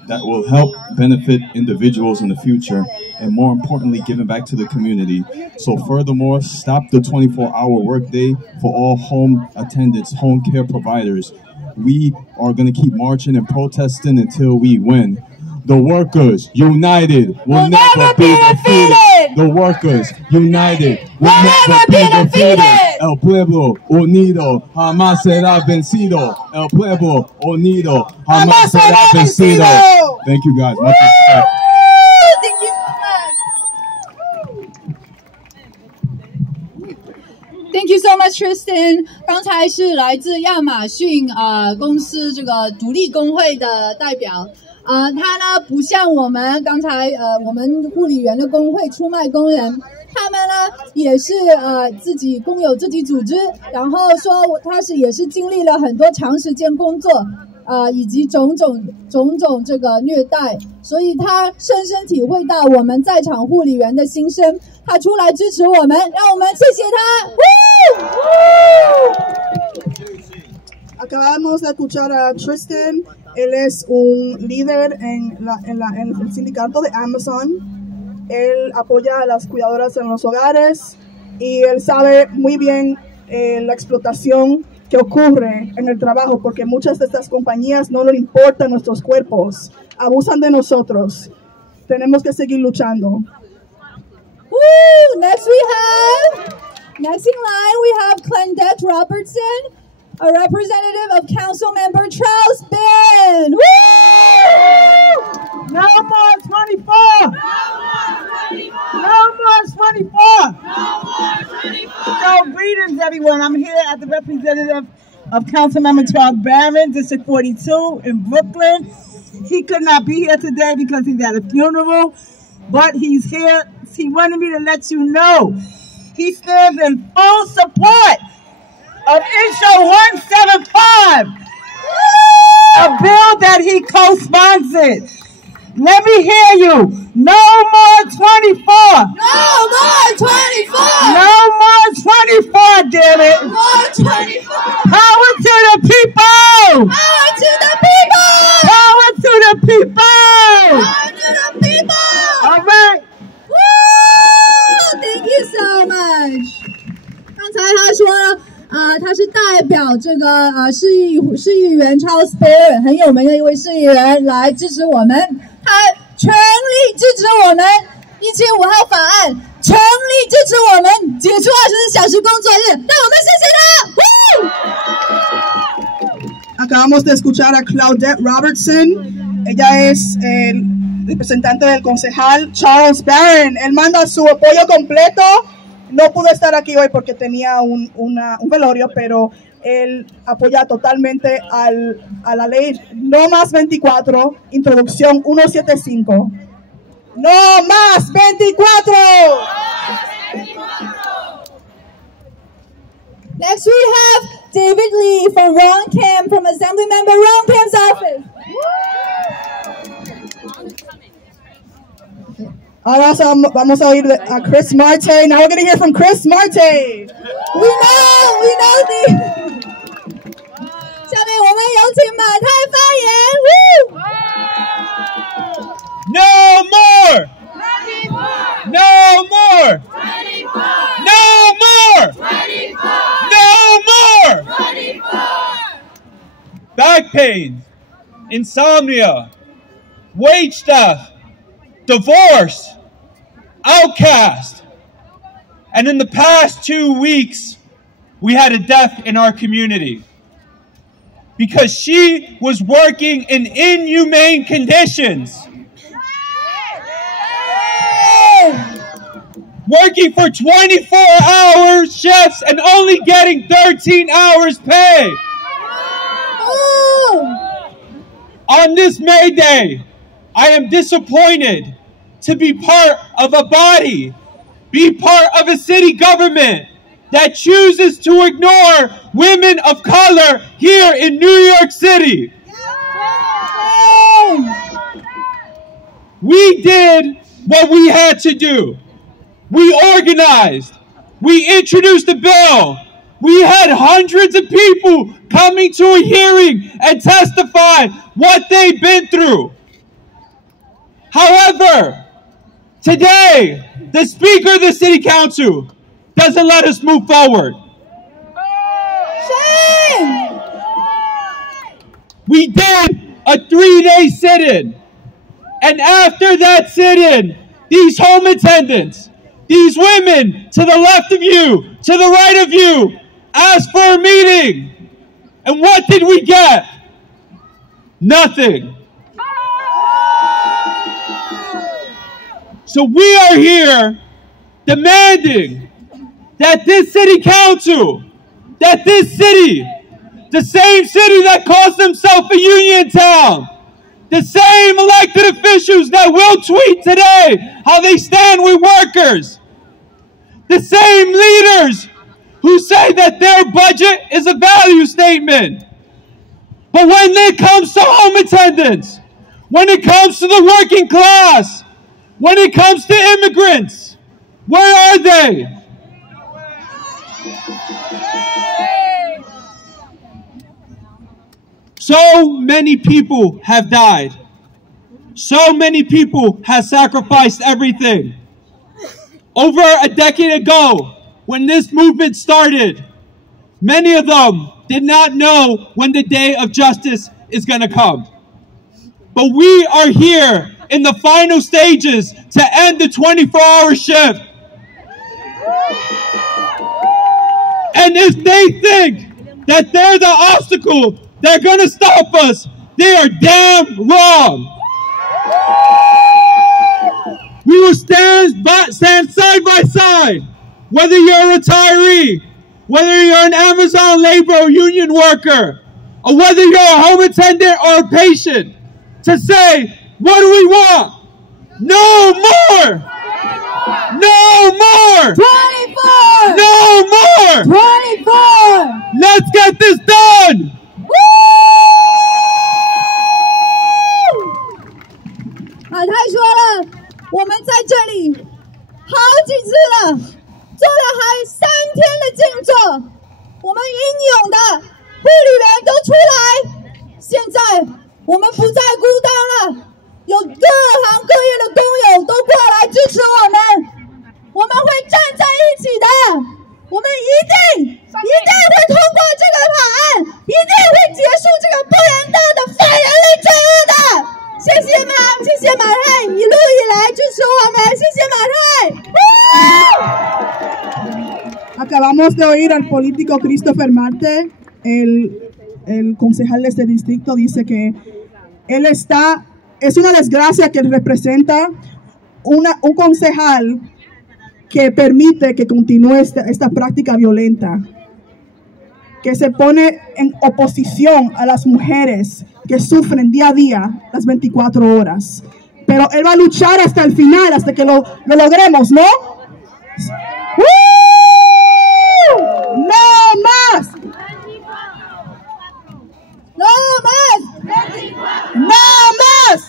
that will help benefit individuals in the future, and more importantly, giving back to the community. So furthermore, stop the 24-hour workday for all home attendants, home care providers. We are going to keep marching and protesting until we win. The workers united will never be defeated. The workers united will never be defeated. El pueblo unido jamás será vencido. El pueblo unido jamás será vencido. Thank you guys. Much respect. Thank you so much. Thank you so much, Tristan. 刚才是来自亚马逊公司这个独立工会的代表。他呢不像我们刚才我们护理员的工会出卖工人，他们呢也是自己共有自己组织，然后说他也是经历了很多长时间工作以及种种这个虐待，所以他深深体会到我们在场护理员的心声，他出来支持我们，让我们谢谢他。Acabamos de escuchar a Tristan. Él es un líder en el sindicato de Amazon. Él apoya a las cuidadoras en los hogares y él sabe muy bien la explotación que ocurre en el trabajo, porque muchas de estas compañías no les importan nuestros cuerpos, abusan de nosotros. Tenemos que seguir luchando. Next in line we have Clendette Robertson, a representative of Council Member Charles Ben. Woo! No more 24! No more 24! So greetings everyone. I'm here as the representative of Council Member Charles Barron, District 42 in Brooklyn. He could not be here today because he's at a funeral, but he's here. He wanted me to let you know he stands in full support of H.R. 175, a bill that he co-sponsored. Let me hear you. No more 24. No more 24. No more 24, damn it. No more 24. Power to the people. Power to the people. Power to the people. Power to the people. All right. Woo! Thank you so much. 刚才他说了。他是代表这个市议员 Charles Barron 很有名的一位市议员来支持我们，他全力支持我们175号法案，全力支持我们解除24小时工作日，让我们谢谢他。 Acabamos de escuchar a Claudette Robertson. Ella es el representante del concejal Charles Barron. Él manda su apoyo completo. No pudo estar aquí hoy porque tenía un velorio, pero él apoya totalmente a la ley No Más 24, introducción 175. ¡No más 24! Next we have David Lee from Ron Kim, from Assemblymember Ron Kim's office. Ahora vamos a oír a Chris Marte. Now we're going to hear from Chris Marte. We know the. 下面我们有请马太发言。No more. No more. No more. No more. Back pain, insomnia, wage theft, divorce, outcast. And in the past 2 weeks, we had a death in our community because she was working in inhumane conditions. Working for 24-hour shifts and only getting 13 hours pay. On this May Day, I am disappointed to be part of a body, be part of a city government that chooses to ignore women of color here in New York City. We did what we had to do. We organized. We introduced a bill. We had hundreds of people coming to a hearing and testify what they've been through. However, today, the Speaker of the City Council doesn't let us move forward. Shame! We did a 3-day sit-in. And after that sit-in, these home attendants, these women to the left of you, to the right of you, asked for a meeting. And what did we get? Nothing. So we are here demanding that this city council, that this city, the same city that calls themselves a union town, the same elected officials that will tweet today how they stand with workers, the same leaders who say that their budget is a value statement. But when it comes to home attendants, when it comes to the working class, when it comes to immigrants, where are they? So many people have died. So many people have sacrificed everything. Over a decade ago, when this movement started, many of them did not know when the day of justice is going to come. But we are here in the final stages to end the 24-hour shift. And if they think that they're the obstacle, they're going to stop us, they are damn wrong. We will stand side by side, whether you're a retiree, whether you're an Amazon labor or union worker, or whether you're a home attendant or a patient. to say, what do we want? No more! No more! 24! No more! 24! Let's get this done! Woo! 他说了，我们在这里好几次了，做了还3天的静坐，我们英勇的护理员都出来，现在我们不再孤单了，有各行各业的工友都过来支持我们，我们会站在一起的，我们一定会通过这个法案，一定会结束这个不人道的反人类罪恶的。谢谢马太一路以来支持我们，谢谢马太。Acabamos de oír al político Christopher Marte, el concejal de este distrito, dice que él es una desgracia que representa un concejal que permite que continúe esta práctica violenta, que se pone en oposición a las mujeres que sufren día a día las 24 horas. Pero él va a luchar hasta el final, hasta que lo logremos, ¿no? ¡Woo! ¡No más! ¡No más! ¡No más!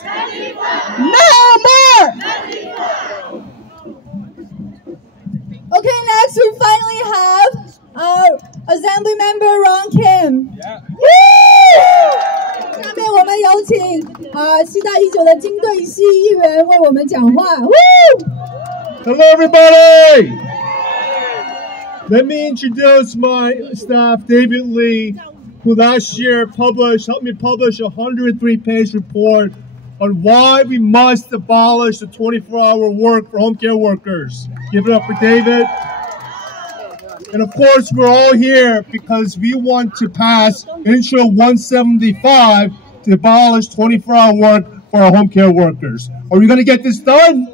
¡No more! Okay, next we finally have our Assembly Member Ron Kim. Yeah. Woo! 下面我们有请期待已久的金队系议员为我们讲话。Woo! Hello, everybody. Let me introduce my staff, David Lee, who last year helped me publish a 103-page report on why we must abolish the 24-hour work for home care workers. Give it up for David. And of course, we're all here because we want to pass Intro 175 to abolish 24-hour work for our home care workers. Are we going to get this done?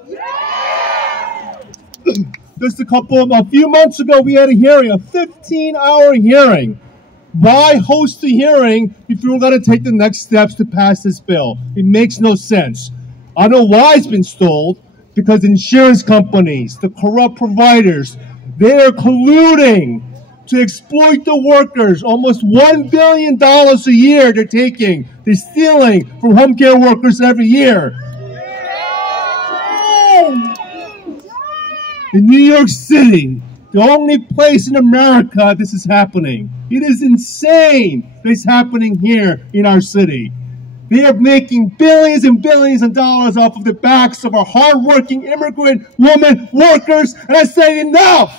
Just a few months ago, we had a hearing, a 15-hour hearing. Why host a hearing if you're going to take the next steps to pass this bill? It makes no sense. I know why it's been stalled, because insurance companies, the corrupt providers, they are colluding to exploit the workers. Almost $1 billion a year they're stealing from home care workers every year. In New York City, the only place in America this is happening. It is insane that it's happening here in our city. They are making billions and billions of dollars off of the backs of our hardworking immigrant women workers, and I say enough!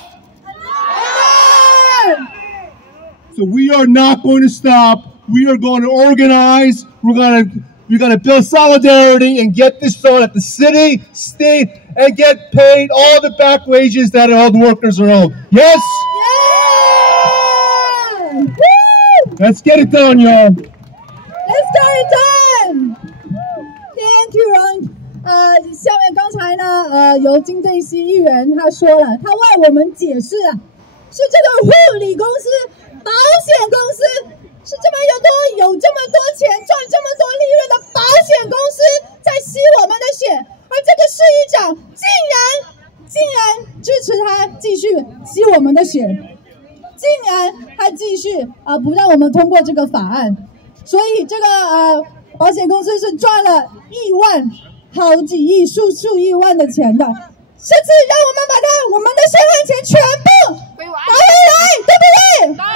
So we are not going to stop. We are going to organize. We're going to build solidarity and get this done at the city, state, and get paid all the back wages that all the workers are owed. Yes? Yeah! Let's get it done, y'all. Let's get it done. Thank you, Ron. 下面刚才呢，由金正熙议员他说了，他为我们解释啊，是这个护理公司、保险公司，是这么有这么多钱赚这么多利润的保险公司在吸我们的血，而这个市议长竟然支持他继续吸我们的血，竟然还继续不让我们通过这个法案，所以这个保险公司是赚了亿万、好几亿、数亿万的钱的，甚至让我们把我们的血汗钱全部拿回来，对不对？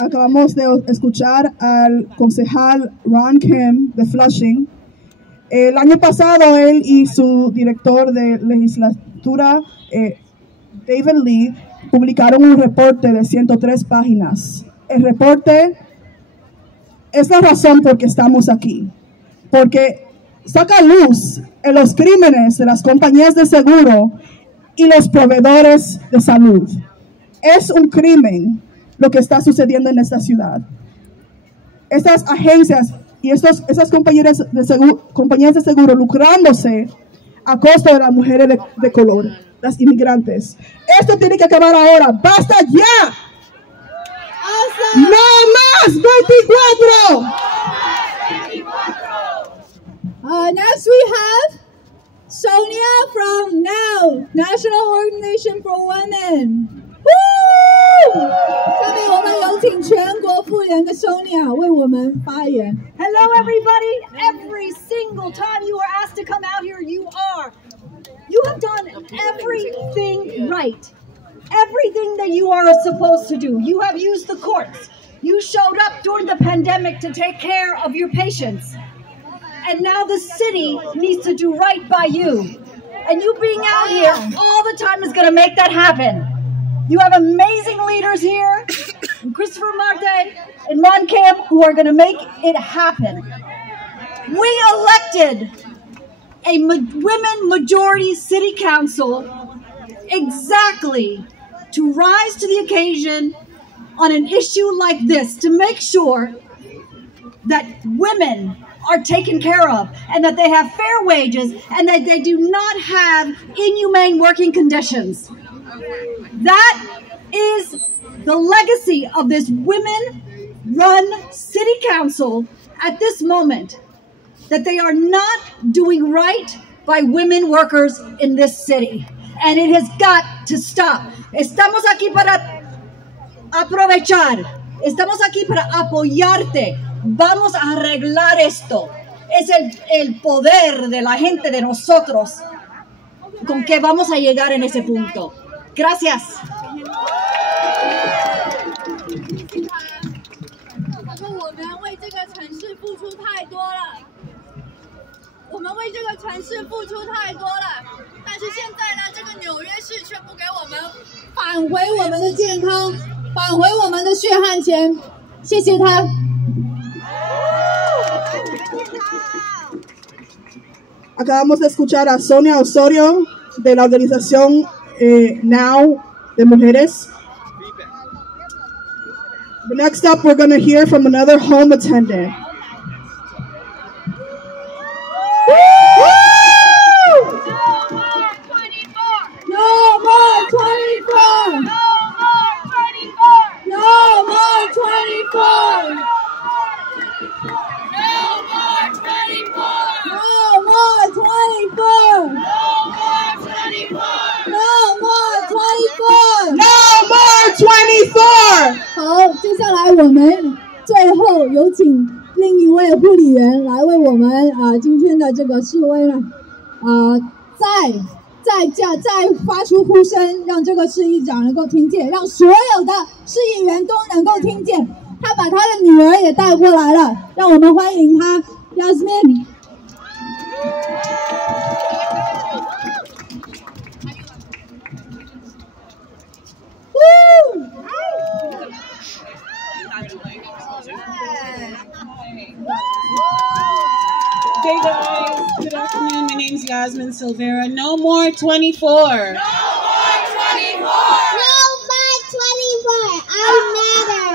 Acabamos de escuchar al concejal Ron Kim de Flushing. El año pasado, él y su director de legislatura, David Lee, publicaron un reporte de 103 páginas. El reporte es la razón por que estamos aquí, porque saca luz en los crímenes de las compañías de seguro y los proveedores de salud. Es un crimen lo que está sucediendo en esta ciudad. Estas agencias y esas compañías de seguro lucrándose a costa de las mujeres de color, las inmigrantes. Esto tiene que acabar ahora. ¡Basta ya! ¡No más! más 24. Next we have Sonia from NOW, National Organization for Women. Woo! 下面我们有请全国妇联的 Sonia 为我们发言。Hello, everybody. Every single time you are asked to come out here, you are. You have done everything right. Everything that you are supposed to do. You have used the courts. You showed up during the pandemic to take care of your patients. And now the city needs to do right by you. And you being out here all the time is going to make that happen. You have amazing leaders here, Christopher Workday and Ron Kim, who are going to make it happen. We elected a women majority city council exactly to rise to the occasion on an issue like this, to make sure that women are taken care of and that they have fair wages and that they do not have inhumane working conditions. That is the legacy of this women-run city council at this moment, that they are not doing right by women workers in this city. And it has got to stop. Estamos aquí para aprovechar. Estamos aquí para apoyarte. Vamos a arreglar esto. Es el poder de la gente, de nosotros, con que vamos a llegar en ese punto. Gracias. 他说我们为这个城市付出太多了，我们为这个城市付出太多了，但是现在呢，这个纽约市却不给我们返回我们的健康，返回我们的血汗钱，谢谢他。Acabamos de escuchar a Sonia Osorio de la organización NOW de mujeres. Next up, we're going to hear from another home attendant. No more 24! No more 24! No more 24! No more 24! No more 24! 好，接下来我们最后有请另一位护理员来为我们今天的这个示威呢再发出呼声，让这个市议长能够听见，让所有的市议员都能够听见。他把他的女儿也带过来了，让我们欢迎他 Yasmin。Hey guys, good afternoon. My name's Yasmin Silvera. No more 24. No more 24. No more 24. I matter.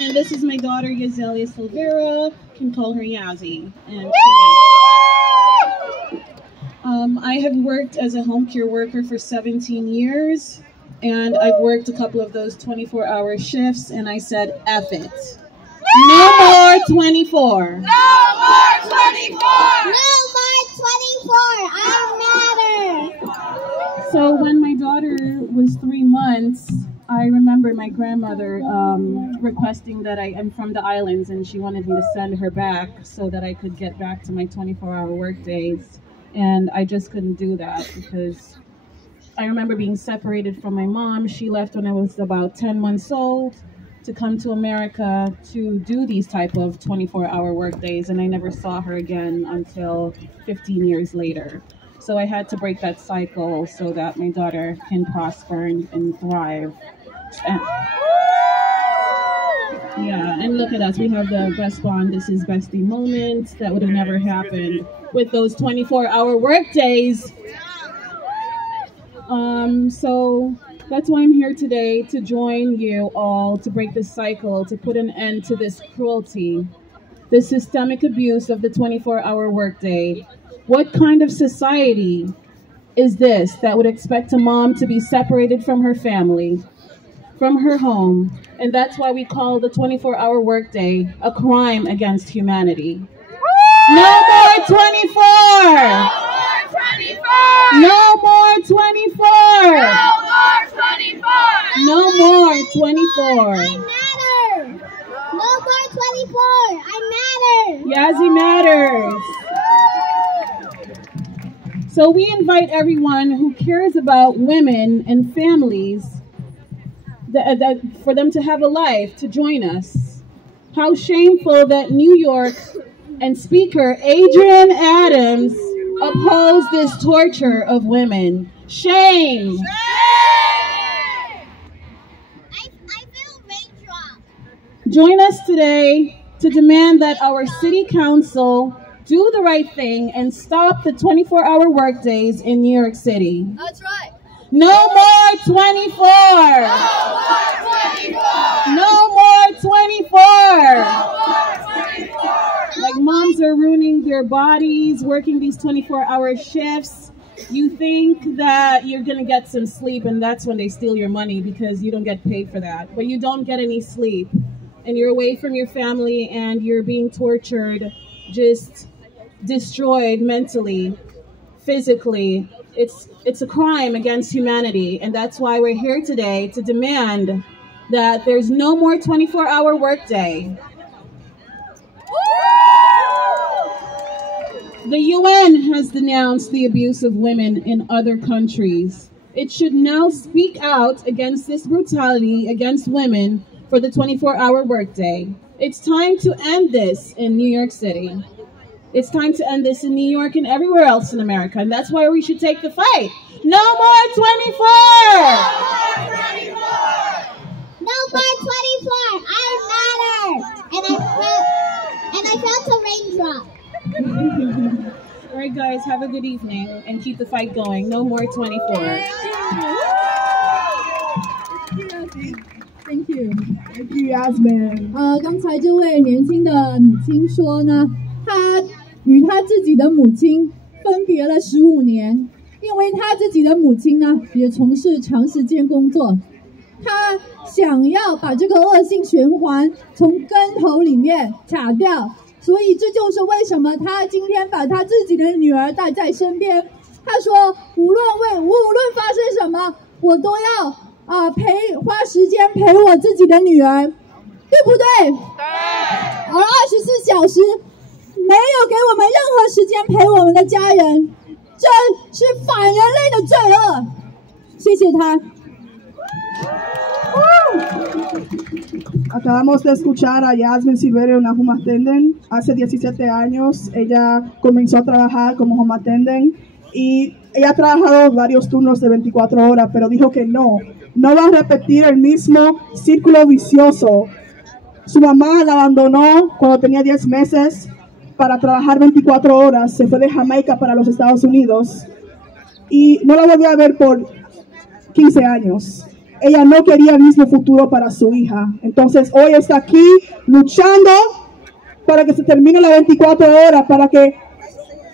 And this is my daughter Yazelia Silvera. You can call her Yazzie. And I have worked as a home care worker for 17 years. And I've worked a couple of those 24-hour shifts, and I said, F it. No more 24. No more 24. No more 24. I matter. So when my daughter was 3 months, I remember my grandmother requesting that I'm from the islands, and she wanted me to send her back so that I could get back to my 24-hour work days. And I just couldn't do that because I remember being separated from my mom. She left when I was about 10 months old to come to America to do these type of 24-hour work days, and I never saw her again until 15 years later. So I had to break that cycle so that my daughter can prosper and thrive. And look at us. We have the Best Bond, This Is Bestie moments. That would have never happened with those 24-hour work days. So that's why I'm here today, to join you all to break this cycle, to put an end to this cruelty, this systemic abuse of the 24-hour workday. What kind of society is this that would expect a mom to be separated from her family, from her home, and that's why we call the 24-hour workday a crime against humanity. No more 24! No more 24! No more 24! I matter! No more 24! I matter! Yazzie matters! So we invite everyone who cares about women and families for them to have a life to join us. How shameful that New York and Speaker Adrian Adams oppose this torture of women. Shame! Join us today to demand that our city council do the right thing and stop the 24-hour workdays in New York City. That's right. No more 24! No more 24! Like moms are ruining their bodies, working these 24-hour shifts. You think that you're going to get some sleep, and that's when they steal your money because you don't get paid for that. But you don't get any sleep, and you're away from your family, and you're being tortured, just destroyed mentally, physically. It's a crime against humanity, and that's why we're here today to demand that there's no more 24-hour workday. The UN has denounced the abuse of women in other countries. It should now speak out against this brutality against women for the 24-hour workday. It's time to end this in New York City. It's time to end this in New York and everywhere else in America, and that's why we should take the fight. No more 24! No more 24! I matter! And I felt a raindrop. All right, guys, have a good evening and keep the fight going. No more 24. Thank you, Yasmin. 刚才这位年轻的母亲说呢，她与她自己的母亲分别了15年，因为她自己的母亲呢也从事长时间工作，她想要把这个恶性循环从根头里面卡掉。所以这就是为什么他今天把他自己的女儿带在身边。他说，无论发生什么，我都要花时间陪我自己的女儿，对不对？对。而24小时没有给我们任何时间陪我们的家人，这是反人类的罪恶。谢谢他。Acabamos de escuchar a Yasmin Silverio, una home attendant. Hace 17 años ella comenzó a trabajar como home attendant y ella ha trabajado varios turnos de 24 horas, pero dijo que no va a repetir el mismo círculo vicioso. Su mamá la abandonó cuando tenía 10 meses para trabajar 24 horas, se fue de Jamaica para los Estados Unidos y no la volvió a ver por 15 años. Ella no quería el mismo futuro para su hija. Entonces hoy está aquí luchando para que se termine las 24 horas, para que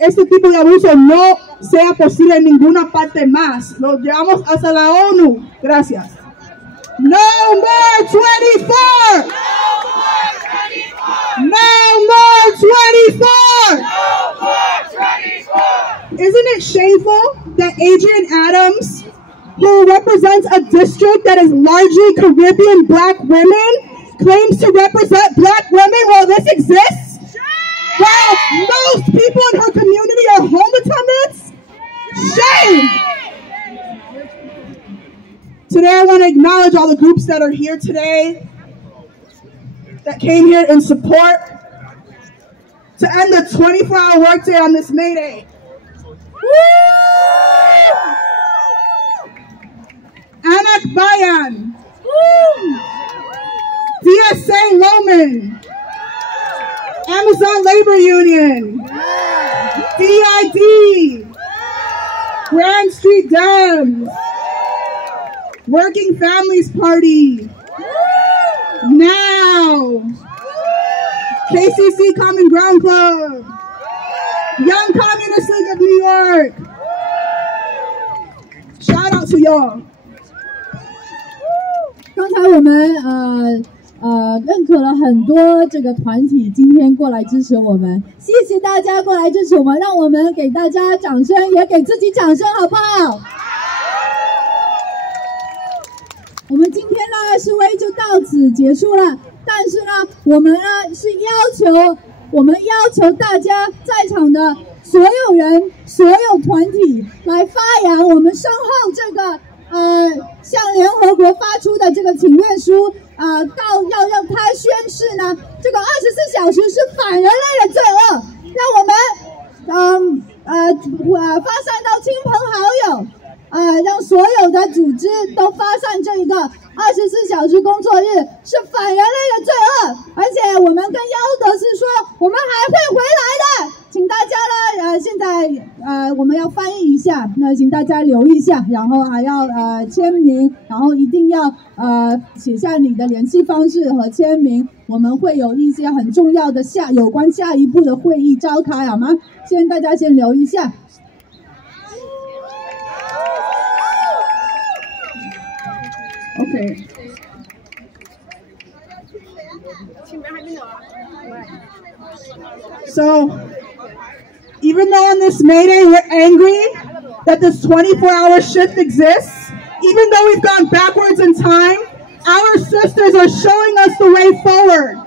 este tipo de abuso no sea posible en ninguna parte más. Lo llevamos hasta la ONU. Gracias. No more 24! No more 24! Isn't it shameful that Adrian Adams, who represents a district that is largely Caribbean black women, claims to represent black women while this exists? While most people in her community are home attendants? Shame! Today I want to acknowledge all the groups that are here today, that came here in support to end the 24-hour workday on this May Day. Anak Bayan, DSA Loman, Amazon Labor Union, DID, Grand Street Dems, Working Families Party, NOW, KCC Common Ground Club, Young Communist League of New York. Shout out to y'all. 刚才才我们认可了很多这个团体今天过来支持我们，谢谢大家过来支持我们，让我们给大家掌声，也给自己掌声，好不好？我们今天呢示威就到此结束了，但是呢我们呢是要求大家在场的所有人、所有团体来发扬我们身后这个向联合国发出的这个请愿书要让他宣誓呢，这个24小时是反人类的罪恶，让我们发散到亲朋好友。让所有的组织都发散这一个24小时工作日是反人类的罪恶，而且我们跟姚德是说我们还会回来的，请大家呢现在我们要翻译一下，那请大家留一下，然后还要签名，然后一定要写下你的联系方式和签名，我们会有一些很重要的有关下一步的会议召开，好吗？大家先留一下。Okay. So, even though on this May Day we're angry that this 24-hour shift exists, even though we've gone backwards in time, our sisters are showing us the way forward.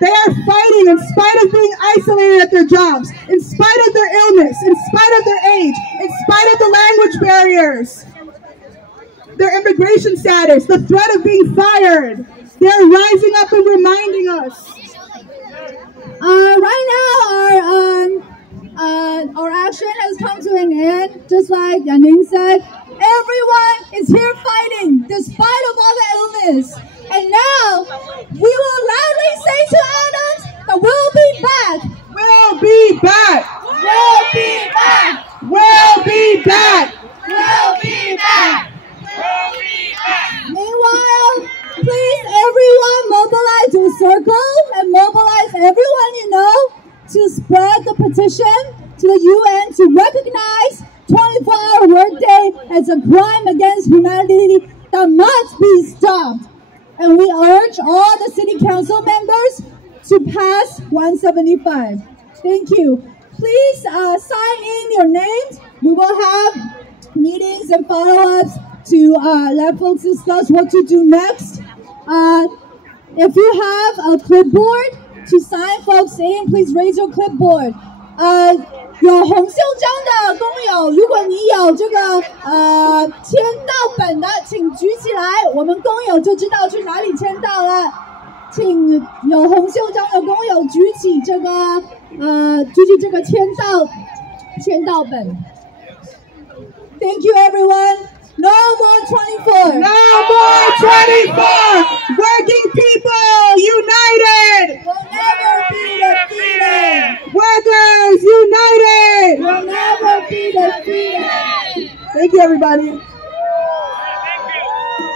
They are fighting in spite of being isolated at their jobs, in spite of their illness, in spite of their age, in spite of the language barriers, their immigration status, the threat of being fired. They're rising up and reminding us. Right now, our action has come to an end. Just like Yaning said, everyone is here fighting despite of all the illness. And now, we will loudly say to adults that we'll be back. We'll be back. We'll be back. We'll be back. We'll be back. Meanwhile, please everyone mobilize your circle and mobilize everyone you know to spread the petition to the UN to recognize 24-hour workday as a crime against humanity that must be stopped. And we urge all the city council members to pass 175. Thank you. Please sign in your names. We will have meetings and follow-ups to let folks discuss what to do next. If you have a clipboard to sign folks in, please raise your clipboard. 有红袖章的工友，如果你有这个签到本的，请举起来，我们工友就知道去哪里签到了。请有红袖章的工友举起这个签到本。Thank you, everyone. No more 24. No more 24. Working people united. We'll never be defeated. Workers united. We'll never be defeated. Thank you, everybody.